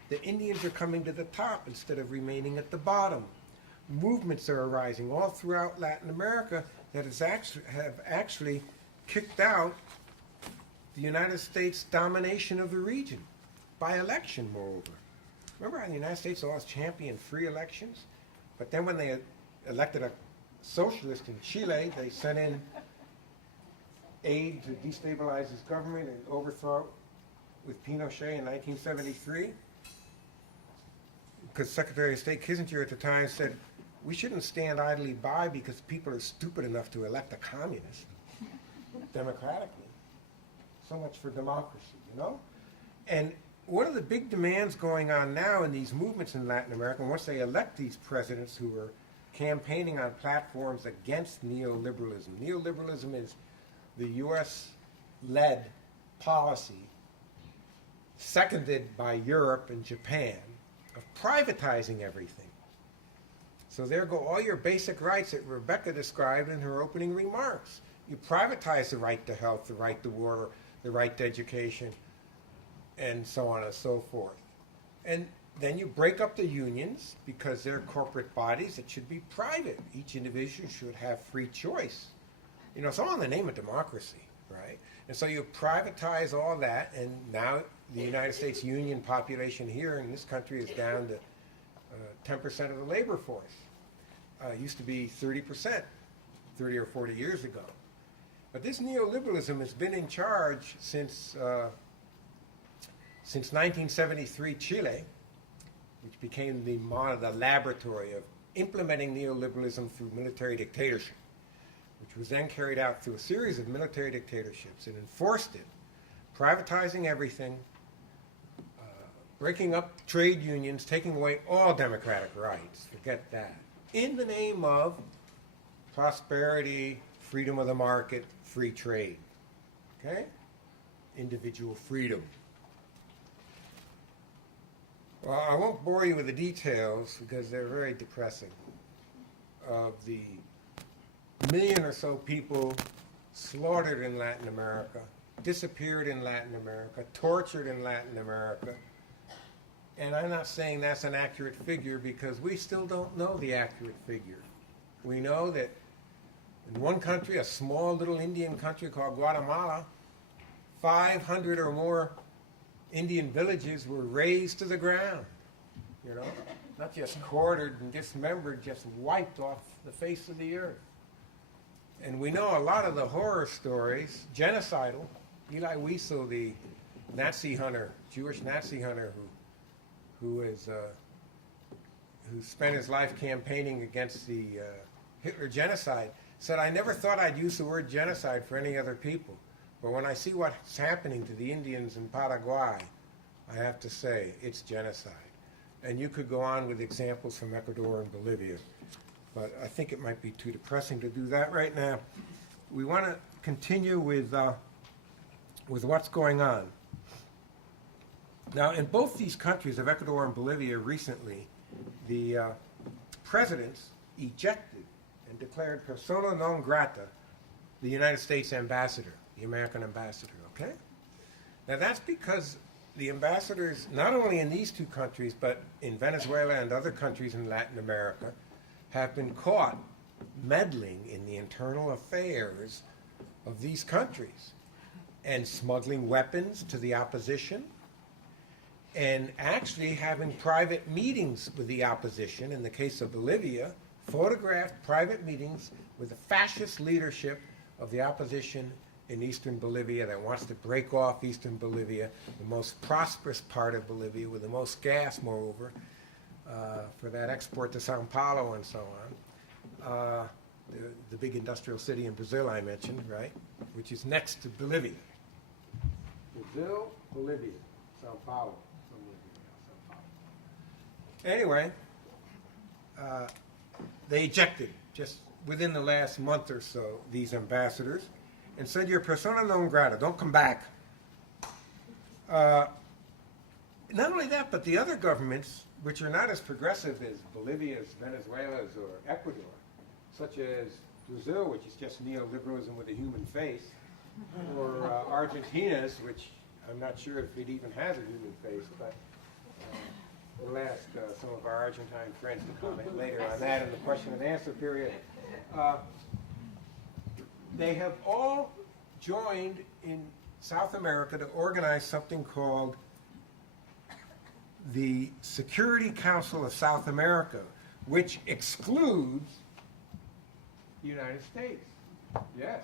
The Indians are coming to the top instead of remaining at the bottom. Movements are arising all throughout Latin America that have actually kicked out the United States' domination of the region by election, moreover. Remember how the United States always championed free elections? But then when they elected a socialist in Chile, they sent in aid to destabilize his government and overthrow it with Pinochet in 1973. Because Secretary of State Kissinger at the time said, we shouldn't stand idly by because people are stupid enough to elect a communist democratically. So much for democracy, you know? And one of the big demands going on now in these movements in Latin America, once they elect these presidents who are campaigning on platforms against neoliberalism. Neoliberalism is the US-led policy, seconded by Europe and Japan, of privatizing everything. So there go all your basic rights that Rebecca described in her opening remarks. You privatize the right to health, the right to water, the right to education, and so on and so forth. And then you break up the unions because they're corporate bodies that should be private. Each individual should have free choice. You know, it's all in the name of democracy, right? And so you privatize all that, and now the United States union population here in this country is down to 10% of the labor force. It used to be 30%, 30 or 40 years ago. But this neoliberalism has been in charge since 1973 Chile, which became the laboratory of implementing neoliberalism through military dictatorship, which was then carried out through a series of military dictatorships and enforced it, privatizing everything, breaking up trade unions, taking away all democratic rights, forget that, in the name of prosperity, freedom of the market, free trade, okay? Individual freedom. Well, I won't bore you with the details because they're very depressing of the million or so people slaughtered in Latin America, disappeared in Latin America, tortured in Latin America. And I'm not saying that's an accurate figure because we still don't know the accurate figure. We know that in one country, a small little Indian country called Guatemala, 500 or more Indian villages were razed to the ground, you know, not just quartered and dismembered, just wiped off the face of the earth. And we know a lot of the horror stories, genocidal. Eli Wiesel, the Nazi hunter, Jewish Nazi hunter who spent his life campaigning against the Hitler genocide, said, I never thought I'd use the word genocide for any other people. But when I see what's happening to the Indians in Paraguay, I have to say, it's genocide. And you could go on with examples from Ecuador and Bolivia, but I think it might be too depressing to do that right now. We want to continue with what's going on. Now, in both these countries of Ecuador and Bolivia recently, the presidents ejected and declared persona non grata the United States ambassador, the American ambassador, okay? Now that's because the ambassadors, not only in these two countries, but in Venezuela and other countries in Latin America, have been caught meddling in the internal affairs of these countries and smuggling weapons to the opposition and actually having private meetings with the opposition. In the case of Bolivia, photographed private meetings with the fascist leadership of the opposition in eastern Bolivia that wants to break off eastern Bolivia, the most prosperous part of Bolivia with the most gas, moreover, for that export to Sao Paulo and so on. The big industrial city in Brazil I mentioned, right, which is next to Bolivia. Brazil, Bolivia, Sao Paulo. Anyway, they ejected, just within the last month or so, these ambassadors and said, you're persona non grata, don't come back. Not only that, but the other governments, which are not as progressive as Bolivia's, Venezuela's, or Ecuador, such as Brazil, which is just neoliberalism with a human face, or Argentina's, which I'm not sure if it even has a human face, but we'll ask some of our Argentine friends to comment later on that in the question and answer period. They have all joined in South America to organize something called the Security Council of South America, which excludes the United States. Yes.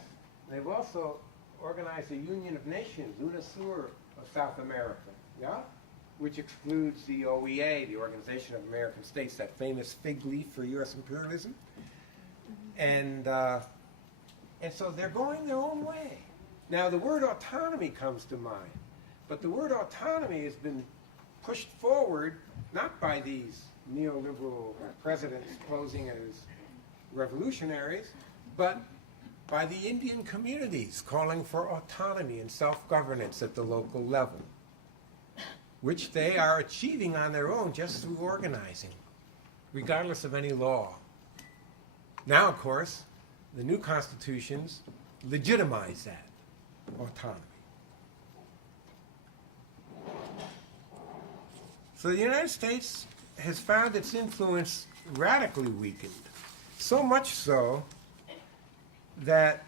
They've also organized a Union of Nations, UNASUR, of South America, yeah? Which excludes the OEA, the Organization of American States, that famous fig leaf for U.S. imperialism. And so they're going their own way. Now, the word autonomy comes to mind, but the word autonomy has been pushed forward not by these neoliberal presidents posing as revolutionaries, but by the Indian communities calling for autonomy and self-governance at the local level, which they are achieving on their own just through organizing, regardless of any law. Now, of course, the new constitutions legitimize that autonomy. So the United States has found its influence radically weakened, so much so that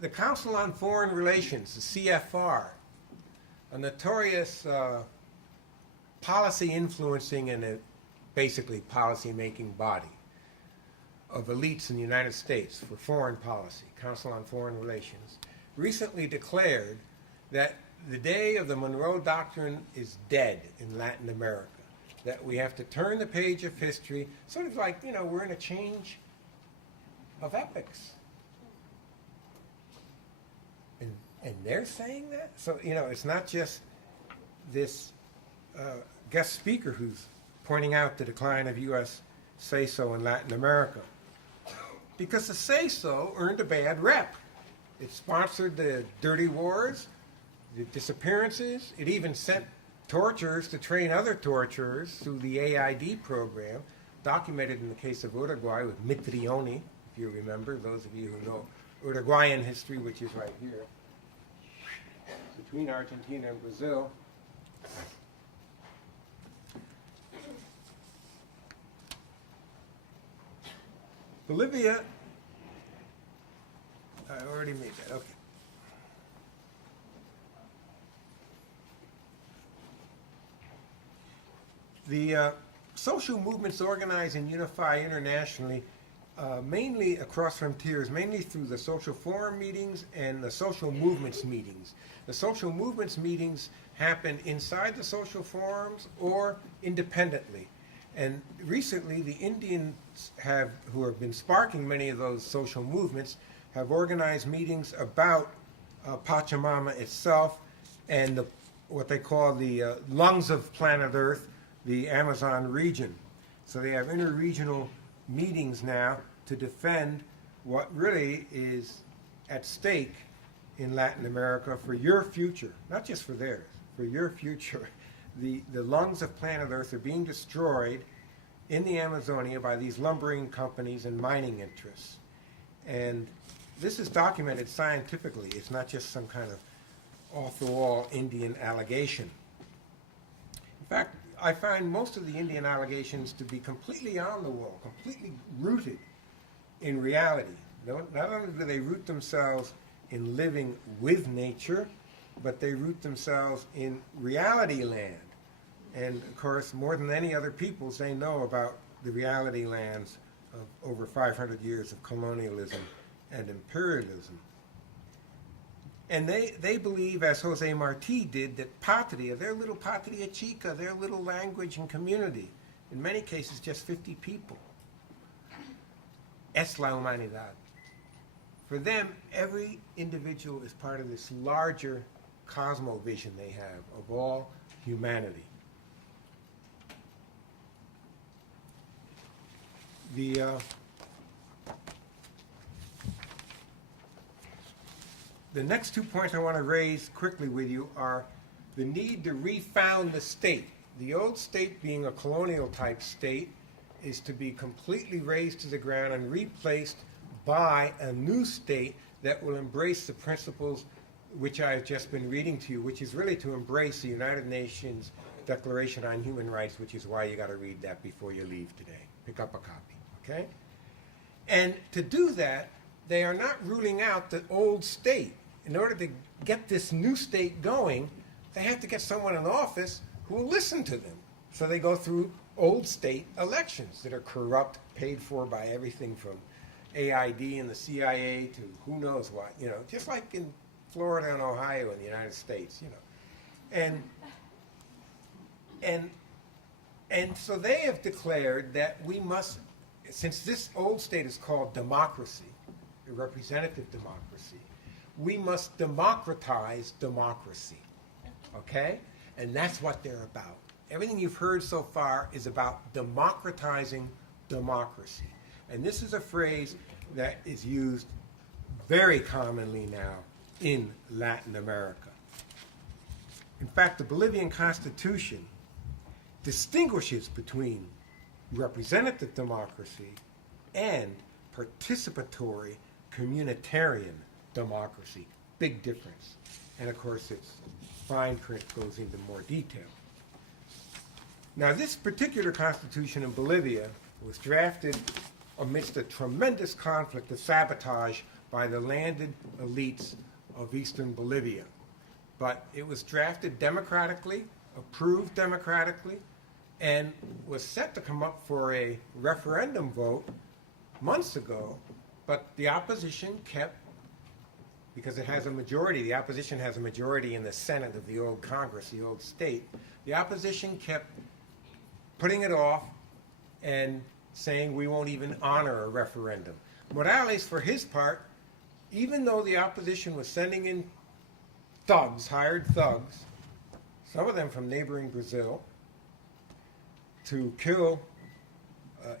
the Council on Foreign Relations, the CFR, a notorious policy influencing and basically policy-making body of elites in the United States for foreign policy, Council on Foreign Relations, recently declared that the day of the Monroe Doctrine is dead in Latin America, that we have to turn the page of history, sort of like, you know, we're in a change of epochs. And they're saying that? So, you know, it's not just this guest speaker who's pointing out the decline of U.S. say-so in Latin America. Because the say-so earned a bad rep. It sponsored the dirty wars, the disappearances. It even sent torturers to train other torturers through the AID program, documented in the case of Uruguay with Mitrione, if you remember, those of you who know Uruguayan history, which is right here, between Argentina and Brazil. Bolivia, I already made that, okay. The social movements organize and unify internationally, mainly across frontiers, mainly through the social forum meetings and the social movements meetings. The social movements meetings happen inside the social forums or independently. And recently, the Indians who have been sparking many of those social movements, have organized meetings about Pachamama itself and what they call the lungs of planet Earth, the Amazon region. So they have interregional meetings now to defend what really is at stake in Latin America for your future, not just for theirs, for your future. The lungs of planet Earth are being destroyed in the Amazonia by these lumbering companies and mining interests. And this is documented scientifically. It's not just some kind of off-the-wall Indian allegation. In fact, I find most of the Indian allegations to be completely on the wall, completely rooted in reality. Not only do they root themselves in living with nature, but they root themselves in reality land. And of course, more than any other peoples, they know about the reality lands of over 500 years of colonialism and imperialism. And they believe, as Jose Marti did, that patria, their little patria chica, their little language and community, in many cases just 50 people, es la humanidad. For them, every individual is part of this larger cosmovision they have of all humanity. The next 2 points I want to raise quickly with you are the need to refound the state. The old state, being a colonial type state, is to be completely razed to the ground and replaced by a new state that will embrace the principles which I've just been reading to you, which is really to embrace the United Nations Declaration on Human Rights, which is why you got to read that before you leave today. Pick up a copy, okay? And to do that, they are not ruling out the old state. In order to get this new state going, they have to get someone in office who will listen to them. So they go through old state elections that are corrupt, paid for by everything from AID and the CIA to who knows what, you know, just like in Florida and Ohio in the United States, you know. And so they have declared that we must, since this old state is called democracy, a representative democracy, we must democratize democracy, okay? And that's what they're about. Everything you've heard so far is about democratizing democracy. And this is a phrase that is used very commonly now in Latin America. In fact, the Bolivian Constitution distinguishes between representative democracy and participatory communitarian democracy. Big difference. And of course, its fine print goes into more detail. Now, this particular constitution in Bolivia was drafted amidst a tremendous conflict of sabotage by the landed elites of eastern Bolivia. But it was drafted democratically, approved democratically, and was set to come up for a referendum vote months ago, but the opposition kept, because it has a majority, the opposition has a majority in the Senate of the old Congress, the old state, the opposition kept putting it off and saying we won't even honor a referendum. Morales, for his part, even though the opposition was sending in thugs, hired thugs, some of them from neighboring Brazil, to kill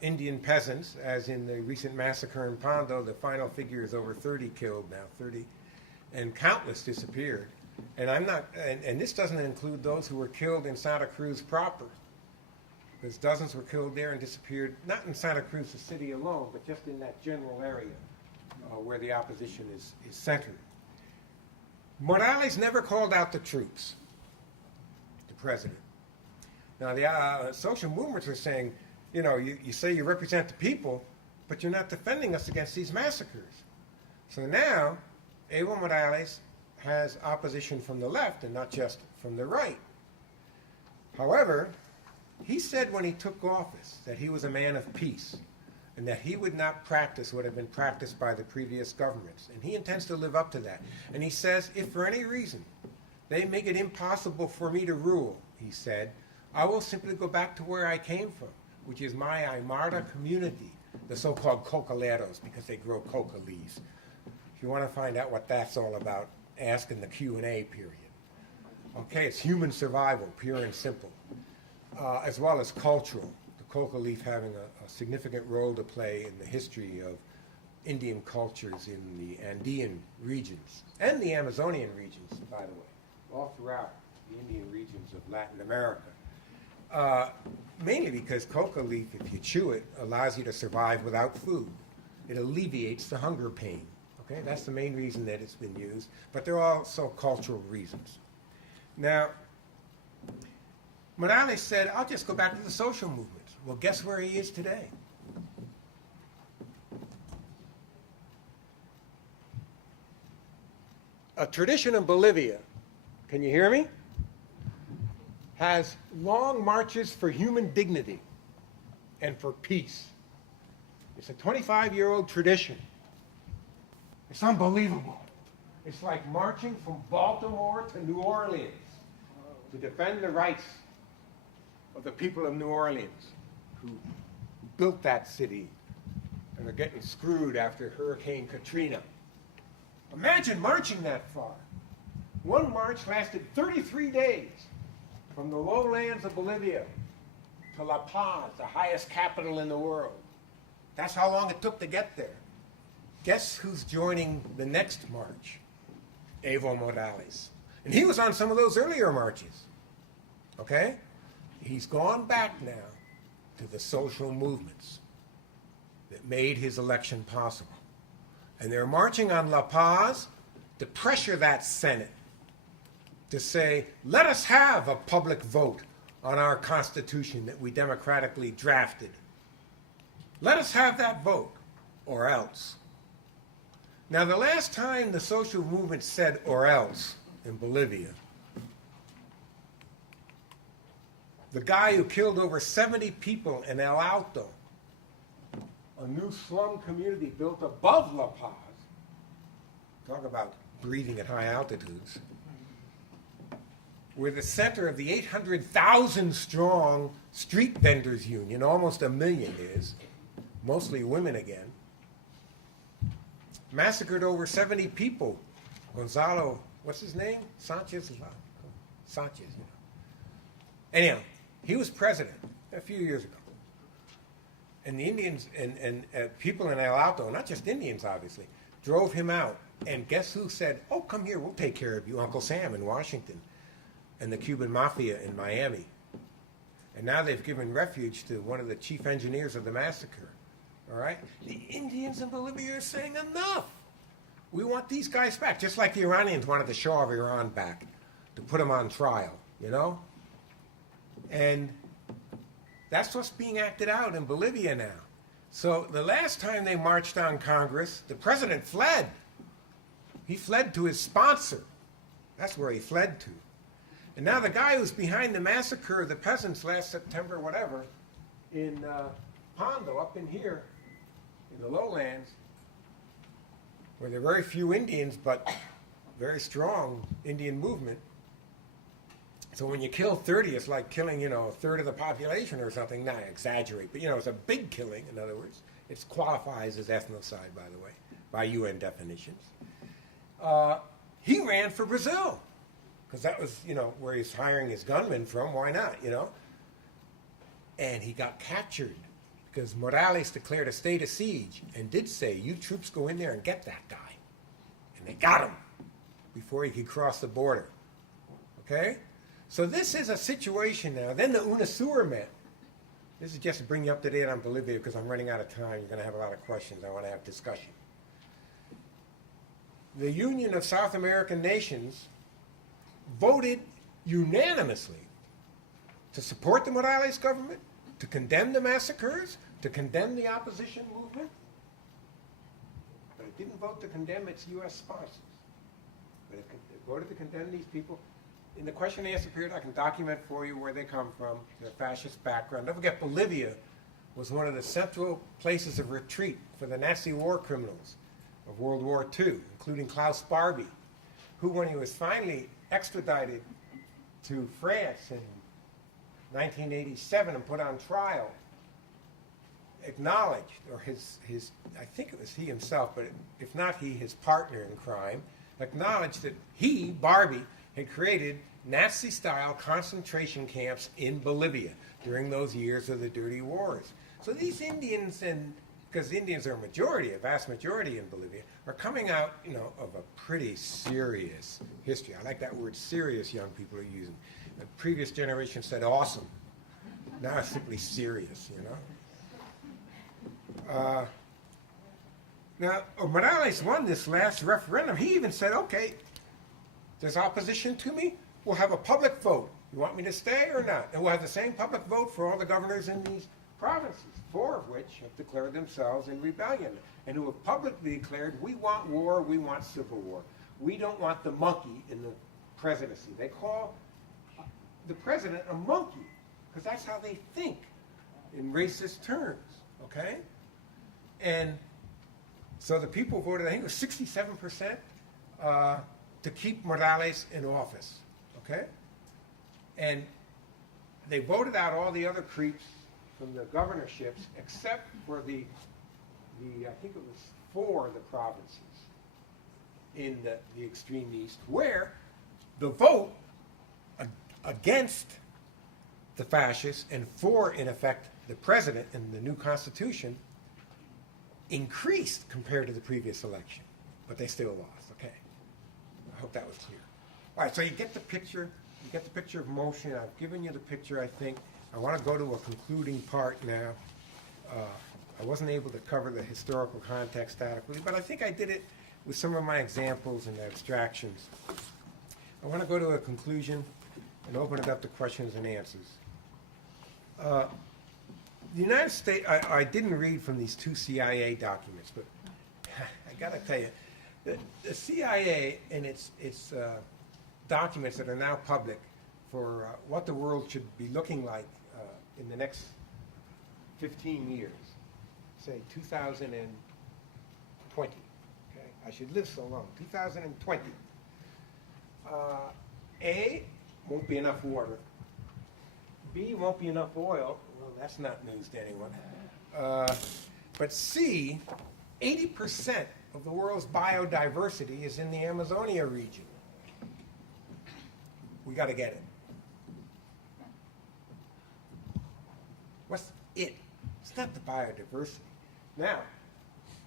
Indian peasants, as in the recent massacre in Pando, the final figure is over 30 killed now, 30, and countless disappeared. And and this doesn't include those who were killed in Santa Cruz proper, because dozens were killed there and disappeared, not in Santa Cruz, the city alone, but just in that general area where the opposition is centered. Morales never called out the troops, the president. Now, the social movements are saying, you know, you say you represent the people, but you're not defending us against these massacres. So now, Evo Morales has opposition from the left and not just from the right. However, he said when he took office that he was a man of peace and that he would not practice what had been practiced by the previous governments. And he intends to live up to that. And he says, if for any reason they make it impossible for me to rule, he said, I will simply go back to where I came from, which is my Aymara community, the so-called cocaleros, because they grow coca leaves. If you want to find out what that's all about, ask in the Q&A period. Okay, it's human survival, pure and simple, as well as cultural, the coca leaf having a significant role to play in the history of Indian cultures in the Andean regions, and the Amazonian regions, by the way, all throughout the Indian regions of Latin America. Mainly because coca leaf, if you chew it, allows you to survive without food. It alleviates the hunger pain, Okay, that's the main reason that it's been used, but there are also cultural reasons. Now, Morales said, I'll just go back to the social movements. Well, guess where he is today? A tradition in Bolivia, can you hear me? Has long marches for human dignity and for peace. It's a 25-year-old tradition. It's unbelievable. It's like marching from Baltimore to New Orleans to defend the rights of the people of New Orleans who built that city and are getting screwed after Hurricane Katrina. Imagine marching that far. One march lasted 33 days from the lowlands of Bolivia to La Paz, the highest capital in the world. That's how long it took to get there. Guess who's joining the next march? Evo Morales. And he was on some of those earlier marches. Okay? He's gone back now to the social movements that made his election possible. And they're marching on La Paz to pressure that Senate to say, let us have a public vote on our Constitution that we democratically drafted. Let us have that vote, or else. Now, the last time the social movement said or else in Bolivia, the guy who killed over 70 people in El Alto, a new slum community built above La Paz, talk about breathing at high altitudes, we're the center of the 800,000 strong street vendors union, almost a million is, mostly women again, massacred over 70 people. Gonzalo, what's his name? Sanchez, you know. Anyhow, he was president a few years ago. And the Indians and people in El Alto, not just Indians obviously, drove him out. And guess who said, oh, come here, we'll take care of you, Uncle Sam in Washington, and the Cuban Mafia in Miami. And now they've given refuge to one of the chief engineers of the massacre. All right? The Indians in Bolivia are saying enough. We want these guys back, just like the Iranians wanted the Shah of Iran back to put him on trial, you know? And that's what's being acted out in Bolivia now. So the last time they marched on Congress, the president fled. He fled to his sponsor. That's where he fled to. And now the guy who's behind the massacre of the peasants last September, whatever, in Pondo, up in here, in the lowlands, where there are very few Indians, but very strong Indian movement. So when you kill 30, it's like killing, you know, a third of the population or something. Not exaggerate, but, you know, it's a big killing, in other words. It qualifies as ethnocide, by the way, by UN definitions. He ran for Brazil, because that was, you know, where he's hiring his gunmen from. Why not, you know? And he got captured because Morales declared a state of siege and did say, you troops go in there and get that guy. And they got him before he could cross the border. Okay? So this is a situation now. Then the UNASUR met. This is just to bring you up to date on Bolivia because I'm running out of time. You're going to have a lot of questions. I want to have discussion. The Union of South American Nations voted unanimously to support the Morales government, to condemn the massacres, to condemn the opposition movement. But it didn't vote to condemn its U.S. sponsors. But it voted to condemn these people. In the question and answer period, I can document for you where they come from, their fascist background. Don't forget, Bolivia was one of the central places of retreat for the Nazi war criminals of World War II, including Klaus Barbie, who, when he was finally extradited to France in 1987 and put on trial, acknowledged, or his I think it was he himself, but if not he, his partner in crime, acknowledged that he, Barbie, had created Nazi-style concentration camps in Bolivia during those years of the dirty wars. So these Indians, and because Indians are a majority, a vast majority in Bolivia, are coming out, you know, of a pretty serious history. I like that word serious young people are using. The previous generation said awesome. Now it's simply serious, you know. Now, Morales won this last referendum. He even said, okay, there's opposition to me. We'll have a public vote. You want me to stay or not? And we'll have the same public vote for all the governors in these provinces, 4 of which have declared themselves in rebellion and who have publicly declared, we want war, we want civil war. We don't want the monkey in the presidency. They call the president a monkey because that's how they think in racist terms, okay? And so the people voted, I think it was 67% to keep Morales in office, okay? And they voted out all the other creeps from the governorships except for the I think it was 4 of the provinces in the extreme east where the vote against the fascists and for, in effect, the president and the new constitution increased compared to the previous election, but they still lost. Okay, I hope that was clear. All right, so you get the picture. You get the picture of motion. I've given you the picture, I think. I want to go to a concluding part now. I wasn't able to cover the historical context adequately, but I think I did it with some of my examples and abstractions. I want to go to a conclusion and open it up to questions and answers. The United States, I didn't read from these 2 CIA documents, but I got to tell you, the CIA and its documents that are now public for what the world should be looking like in the next 15 years, say 2020. Okay, I should live so long. 2020. A, won't be enough water. B, won't be enough oil. Well, that's not news to anyone. But C, 80% of the world's biodiversity is in the Amazonia region. We got to get it. What's it? It's not the biodiversity. Now,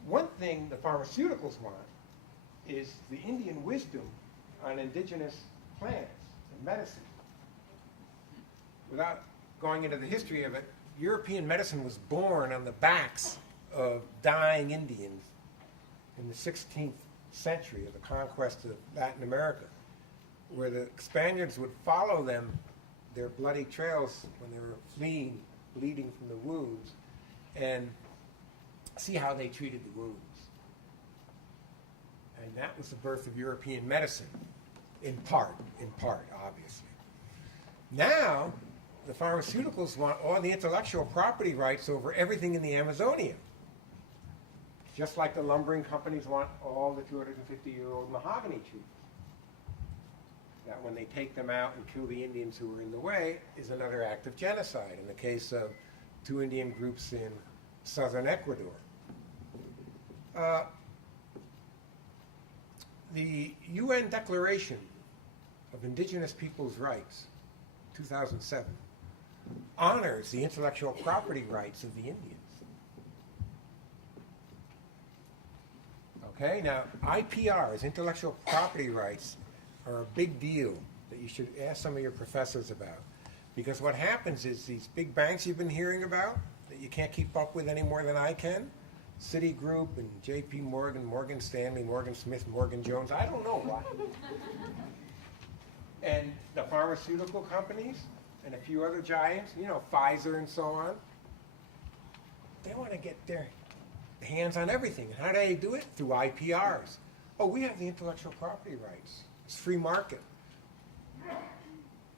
one thing the pharmaceuticals want is the Indian wisdom on indigenous plants and medicine. Without going into the history of it, European medicine was born on the backs of dying Indians in the 16th century of the conquest of Latin America, where the Spaniards would follow them, their bloody trails when they were fleeing, bleeding from the wounds, and see how they treated the wounds. And that was the birth of European medicine, in part, obviously. Now, the pharmaceuticals want all the intellectual property rights over everything in the Amazonia. Just like the lumbering companies want all the 250-year-old mahogany trees. That when they take them out and kill the Indians who were in the way is another act of genocide in the case of 2 Indian groups in southern Ecuador. The UN Declaration of Indigenous Peoples' Rights, 2007, honors the intellectual property rights of the Indians. Okay, now IPRs, intellectual property rights, are a big deal that you should ask some of your professors about. Because what happens is these big banks you've been hearing about that you can't keep up with any more than I can, Citigroup and JP Morgan, Morgan Stanley, Morgan Smith, Morgan Jones, I don't know why. And the pharmaceutical companies and a few other giants, you know, Pfizer and so on, they want to get their hands on everything. And how do they do it? Through IPRs. Oh, we have the intellectual property rights. It's free market.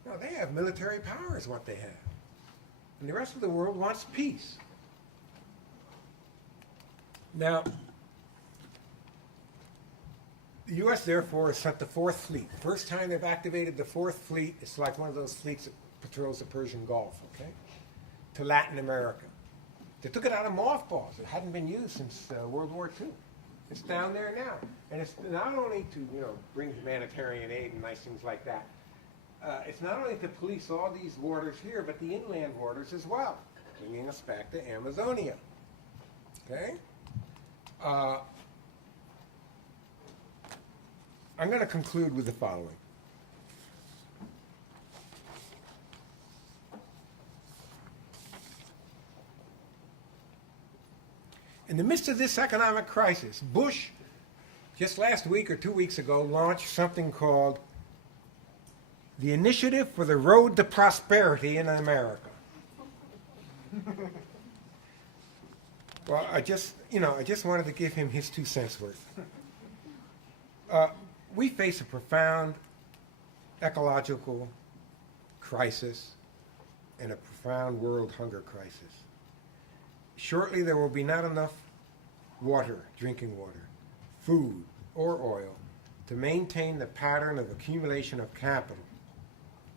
No, they have military power is what they have. And the rest of the world wants peace. Now, the U.S., therefore, has sent the 4th Fleet. First time they've activated the 4th Fleet, it's like one of those fleets that patrols the Persian Gulf, okay, to Latin America. They took it out of mothballs. It hadn't been used since World War II. It's down there now. And it's not only to, you know, bring humanitarian aid and nice things like that. It's not only to police all these waters here, but the inland waters as well, bringing us back to Amazonia. Okay? I'm going to conclude with the following. In In the midst of this economic crisis, Bush, just last week or 2 weeks ago, launched something called the Initiative for the Road to Prosperity in America. Well, I just wanted to give him his 2 cents worth. We face a profound ecological crisis and a profound world hunger crisis. Shortly, there will be not enough water, drinking water, food, or oil to maintain the pattern of accumulation of capital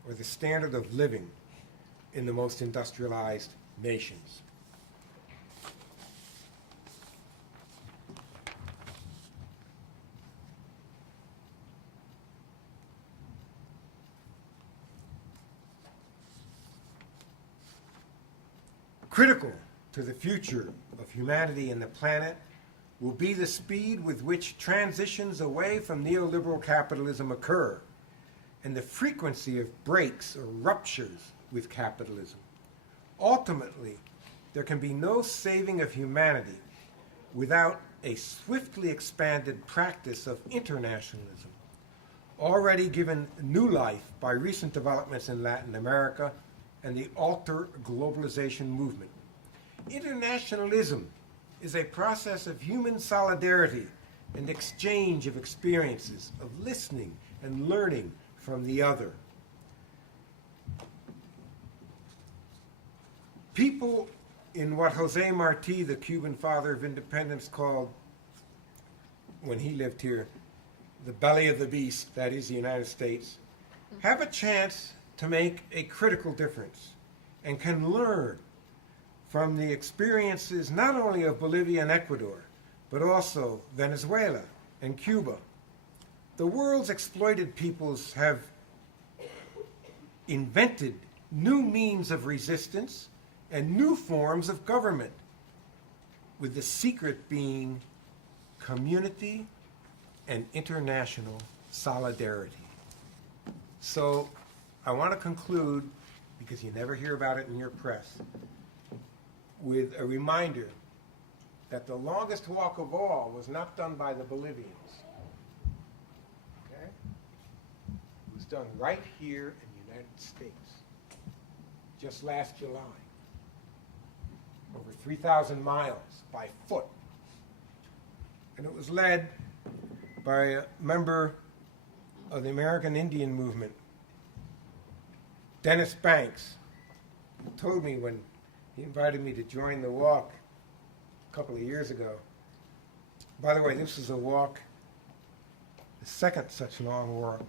or the standard of living in the most industrialized nations. Critical to the future of humanity and the planet will be the speed with which transitions away from neoliberal capitalism occur and the frequency of breaks or ruptures with capitalism. Ultimately, there can be no saving of humanity without a swiftly expanded practice of internationalism, already given new life by recent developments in Latin America and the alter globalization movement. Internationalism is a process of human solidarity and exchange of experiences, of listening and learning from the other. People in what Jose Marti, the Cuban father of independence, called, when he lived here, the belly of the beast, that is the United States, have a chance to make a critical difference and can learn from the experiences not only of Bolivia and Ecuador, but also Venezuela and Cuba. The world's exploited peoples have invented new means of resistance and new forms of government, with the secret being community and international solidarity. So I want to conclude, because you never hear about it in your press, with a reminder that the longest walk of all was not done by the Bolivians. Okay? It was done right here in the United States, just last July. Over 3,000 miles by foot. And it was led by a member of the American Indian movement, Dennis Banks, who told me when he invited me to join the walk a couple of years ago. By the way, this was a walk, the second such long walk,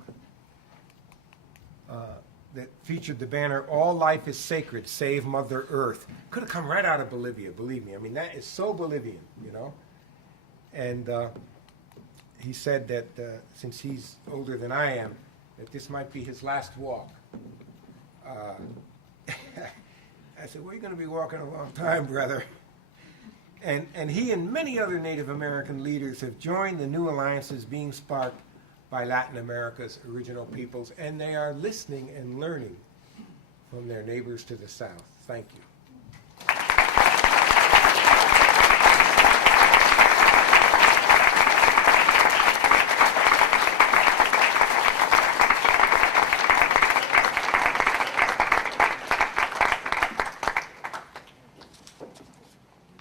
that featured the banner, "All life is sacred, save Mother Earth." Could have come right out of Bolivia, believe me. I mean, that is so Bolivian, you know. And he said that since he's older than I am, that this might be his last walk. I said, well, you're going to be walking a long time, brother. And he and many other Native American leaders have joined the new alliances being sparked by Latin America's original peoples, and they are listening and learning from their neighbors to the south. Thank you.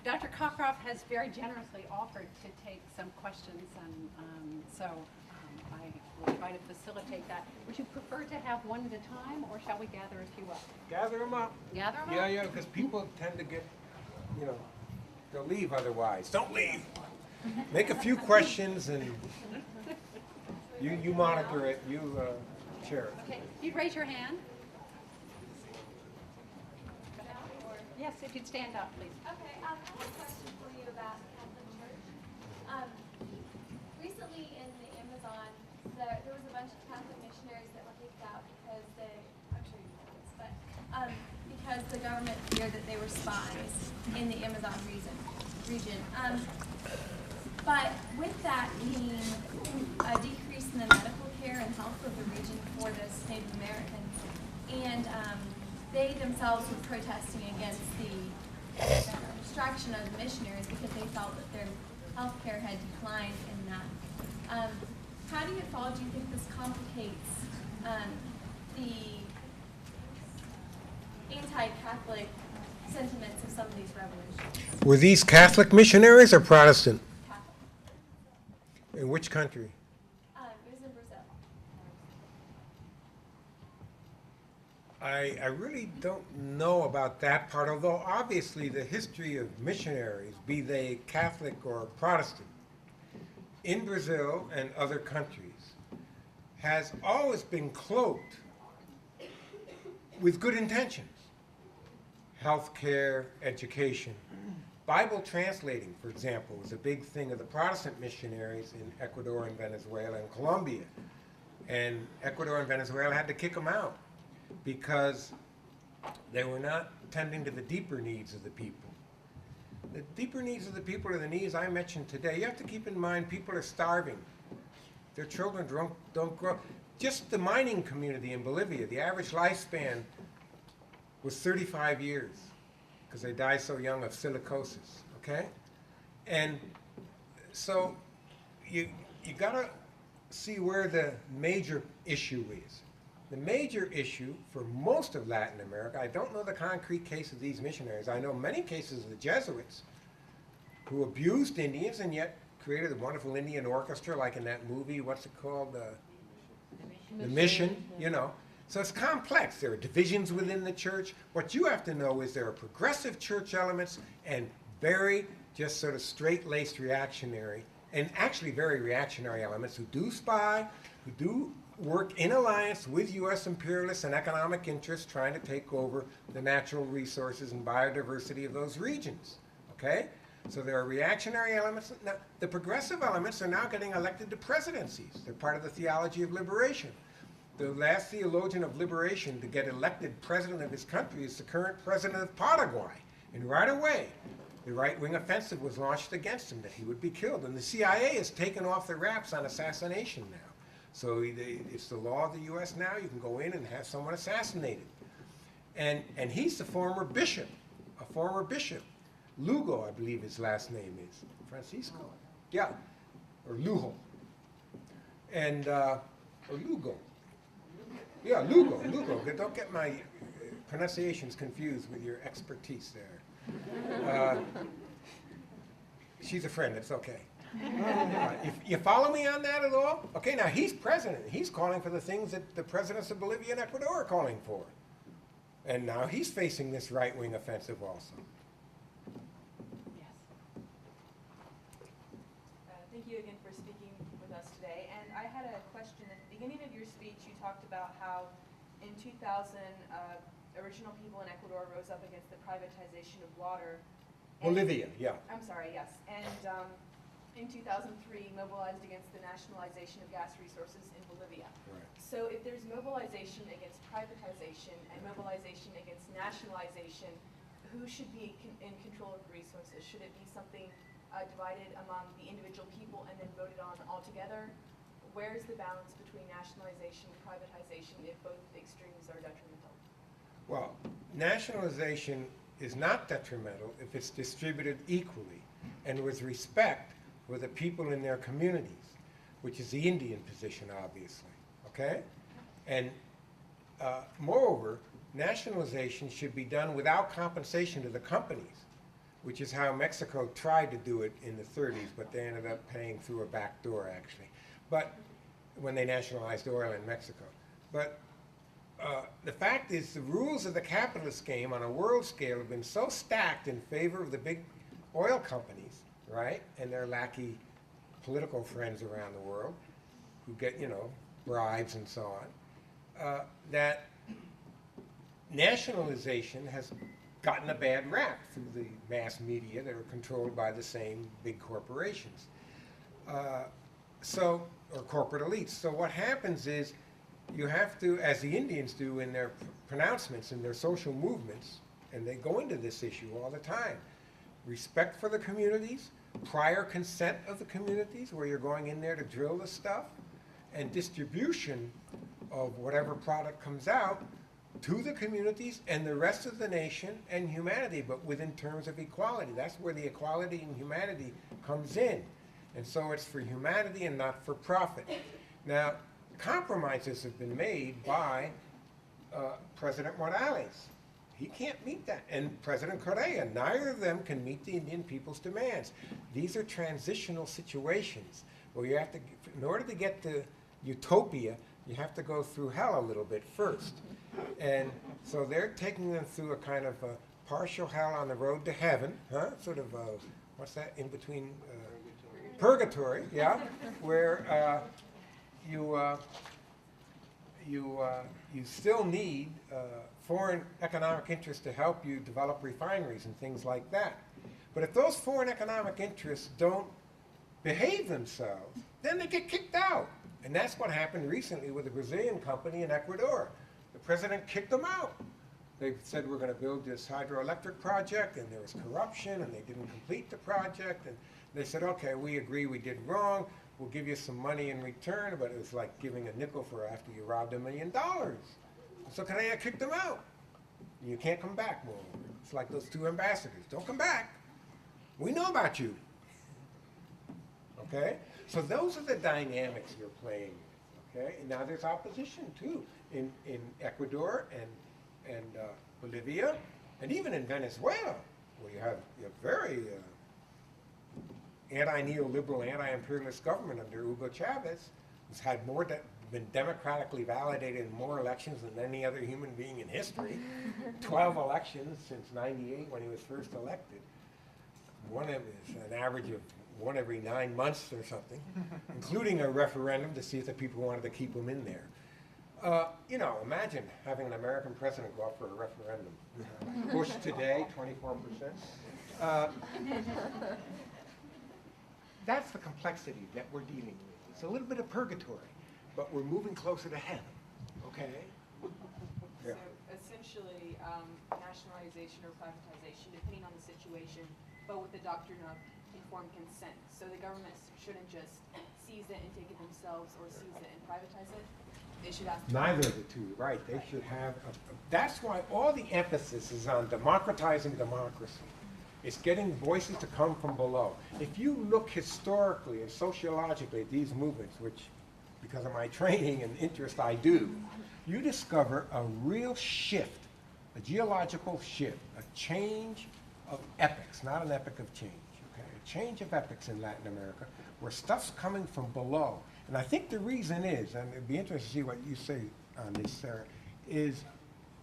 Dr. Cockcroft has very generously offered to take some questions, and so I will try to facilitate that. Would you prefer to have one at a time, or shall we gather a few up? Gather them up. Gather them Yeah, up? yeah, because people tend to get, you know, they'll leave otherwise. Don't leave. Make a few questions, and you monitor it. You chair it. Okay, you'd raise your hand. Yes, if you'd stand up, please. Okay, I have a question for you about Catholic Church. Recently in the Amazon, there was a bunch of Catholic missionaries that were kicked out because I'm sure you know this, but because the government feared that they were spies in the Amazon region. But with that being a decrease in the medical care and health of the region for those Native Americans, and they themselves were protesting against the extraction of the missionaries because they felt that their health care had declined in that. How do you think this complicates the anti-Catholic sentiments of some of these revolutions? Were these Catholic missionaries or Protestant? Catholic. In which country? It was in Brazil. I really don't know about that part, although obviously the history of missionaries, be they Catholic or Protestant, in Brazil and other countries, has always been cloaked with good intentions. Healthcare, education. Bible translating, for example, was a big thing of the Protestant missionaries in Ecuador and Venezuela and Colombia. And Ecuador and Venezuela had to kick them out because they were not tending to the deeper needs of the people. The deeper needs of the people are the needs I mentioned today. You have to keep in mind people are starving. Their children don't grow. Just the mining community in Bolivia, the average lifespan was 35 years because they die so young of silicosis, okay? And so you gotta see where the major issue is. The major issue for most of Latin America, I don't know the concrete case of these missionaries. I know many cases of the Jesuits who abused Indians and yet created a wonderful Indian orchestra, like in that movie, what's it called? The Mission, you know. So it's complex. There are divisions within the church. What you have to know is there are progressive church elements and very just sort of straight-laced reactionary, and actually very reactionary elements who do spy, who do work in alliance with U.S. imperialists and economic interests trying to take over the natural resources and biodiversity of those regions, okay? So there are reactionary elements. Now, the progressive elements are now getting elected to presidencies. They're part of the theology of liberation. The last theologian of liberation to get elected president of his country is the current president of Paraguay. And right away, the right-wing offensive was launched against him, that he would be killed. And the CIA has taken off the wraps on assassination now. So it's the law of the U.S. now. You can go in and have someone assassinated. And he's the former bishop, a former bishop. Lugo, I believe his last name is. Francisco? Yeah. Or Lugo. And, or Lugo. Yeah, Lugo. Don't get my pronunciations confused with your expertise there. She's a friend, it's okay. If you follow me on that at all? Okay, now he's president. He's calling for the things that the presidents of Bolivia and Ecuador are calling for. And now he's facing this right-wing offensive also. Thank you again for speaking with us today. And I had a question. At the beginning of your speech, you talked about how in 2000, original people in Ecuador rose up against the privatization of water. Bolivia, yeah. I'm sorry, yes. And in 2003, mobilized against the nationalization of gas resources in Bolivia. Right. So if there's mobilization against privatization and mobilization against nationalization, who should be in control of resources? Should it be something divided among the individual people and then voted on all together? Where's the balance between nationalization and privatization if both extremes are detrimental? Well, nationalization is not detrimental if it's distributed equally and with respect for the people in their communities, which is the Indian position, obviously, okay? And moreover, nationalization should be done without compensation to the companies, which is how Mexico tried to do it in the 30s, but they ended up paying through a back door, actually. But when they nationalized oil in Mexico. But the fact is, the rules of the capitalist game on a world scale have been so stacked in favor of the big oil companies, right, and their lackey political friends around the world who get, you know, bribes and so on, that nationalization has gotten a bad rap through the mass media that are controlled by the same big corporations. Or corporate elites. So what happens is you have to, as the Indians do in their pronouncements, in their social movements, and they go into this issue all the time, respect for the communities, prior consent of the communities where you're going in there to drill the stuff, and distribution of whatever product comes out to the communities and the rest of the nation and humanity, but within terms of equality. That's where the equality and humanity comes in. And so it's for humanity and not for profit. Now, compromises have been made by President Morales. He can't meet that. And President Correa, neither of them can meet the Indian people's demands. These are transitional situations where you have to, in order to get to utopia, you have to go through hell a little bit first. And so they're taking them through a kind of a partial hell on the road to heaven, huh? Sort of, what's that, in between? Purgatory, yeah, where you still need foreign economic interests to help you develop refineries and things like that. But if those foreign economic interests don't behave themselves, then they get kicked out. And that's what happened recently with a Brazilian company in Ecuador. The president kicked them out. They said, we're going to build this hydroelectric project, and there was corruption, and they didn't complete the project. And they said, okay, we agree we did wrong. We'll give you some money in return, but it was like giving a nickel for after you robbed $1 million. So Correa kicked them out. You can't come back, moreover. It's like those two ambassadors. Don't come back. We know about you. Okay? So those are the dynamics you're playing with. Okay? And now there's opposition, too, in Ecuador and Bolivia, and even in Venezuela, where you have a very anti-neoliberal, anti-imperialist government under Hugo Chavez, who's had been democratically validated in more elections than any other human being in history. 12 elections since '98 when he was first elected. One of them is an average of one every 9 months or something, including a referendum to see if the people wanted to keep him in there. You know, imagine having an American president go up for a referendum. Bush today, 24%. That's the complexity that we're dealing with. It's a little bit of purgatory, but we're moving closer to heaven, okay? Yeah. So essentially, nationalization or privatization, depending on the situation, but with the doctrine of informed consent. So the governments shouldn't just seize it and take it themselves or seize it and privatize it. They should ask. Neither of the two, right. They should have, that's why all the emphasis is on democratizing democracy. It's getting voices to come from below. If you look historically and sociologically at these movements, which because of my training and interest I do, you discover a real shift, a geological shift, a change of epochs, not an epoch of change, okay? A change of epochs in Latin America where stuff's coming from below. And I think the reason is, and it'd be interesting to see what you say on this, Sarah, is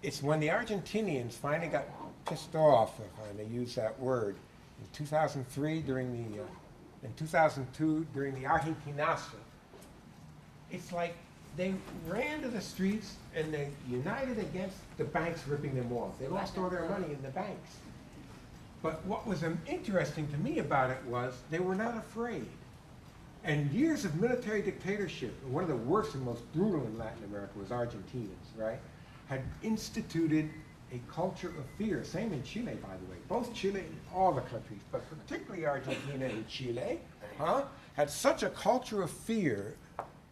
it's when the Argentinians finally got pissed off, if I may use that word, in 2003 in 2002 during the Argentinazo. It's like they ran to the streets and they united against the banks ripping them off. They lost all their money in the banks. But what was interesting to me about it was they were not afraid. And years of military dictatorship, one of the worst and most brutal in Latin America was Argentinians, right? Had instituted a culture of fear. Same in Chile, by the way. Both Chile and all the countries, but particularly Argentina and Chile, had such a culture of fear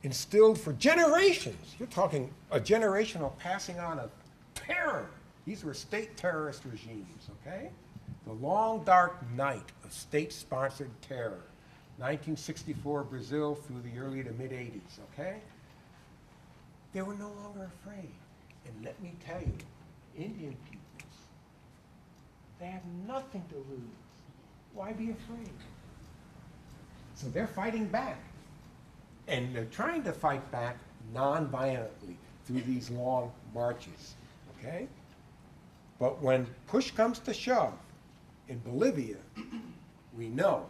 instilled for generations. You're talking a generational passing on of terror. These were state terrorist regimes, okay? The long dark night of state-sponsored terror. 1964 Brazil through the early to mid-'80s, okay? They were no longer afraid. And let me tell you, Indian peoples, they have nothing to lose. Why be afraid? So they're fighting back. And they're trying to fight back non-violently through these long marches, okay? But when push comes to shove, in Bolivia, we know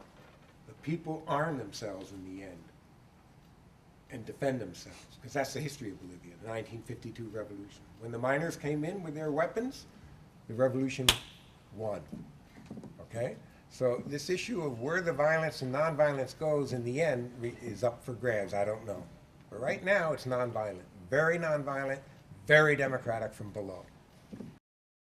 the people arm themselves in the end and defend themselves, because that's the history of Bolivia, the 1952 revolution. When the miners came in with their weapons, the revolution won, okay? So this issue of where the violence and nonviolence goes in the end is up for grabs, I don't know. But right now, it's nonviolent, very democratic from below.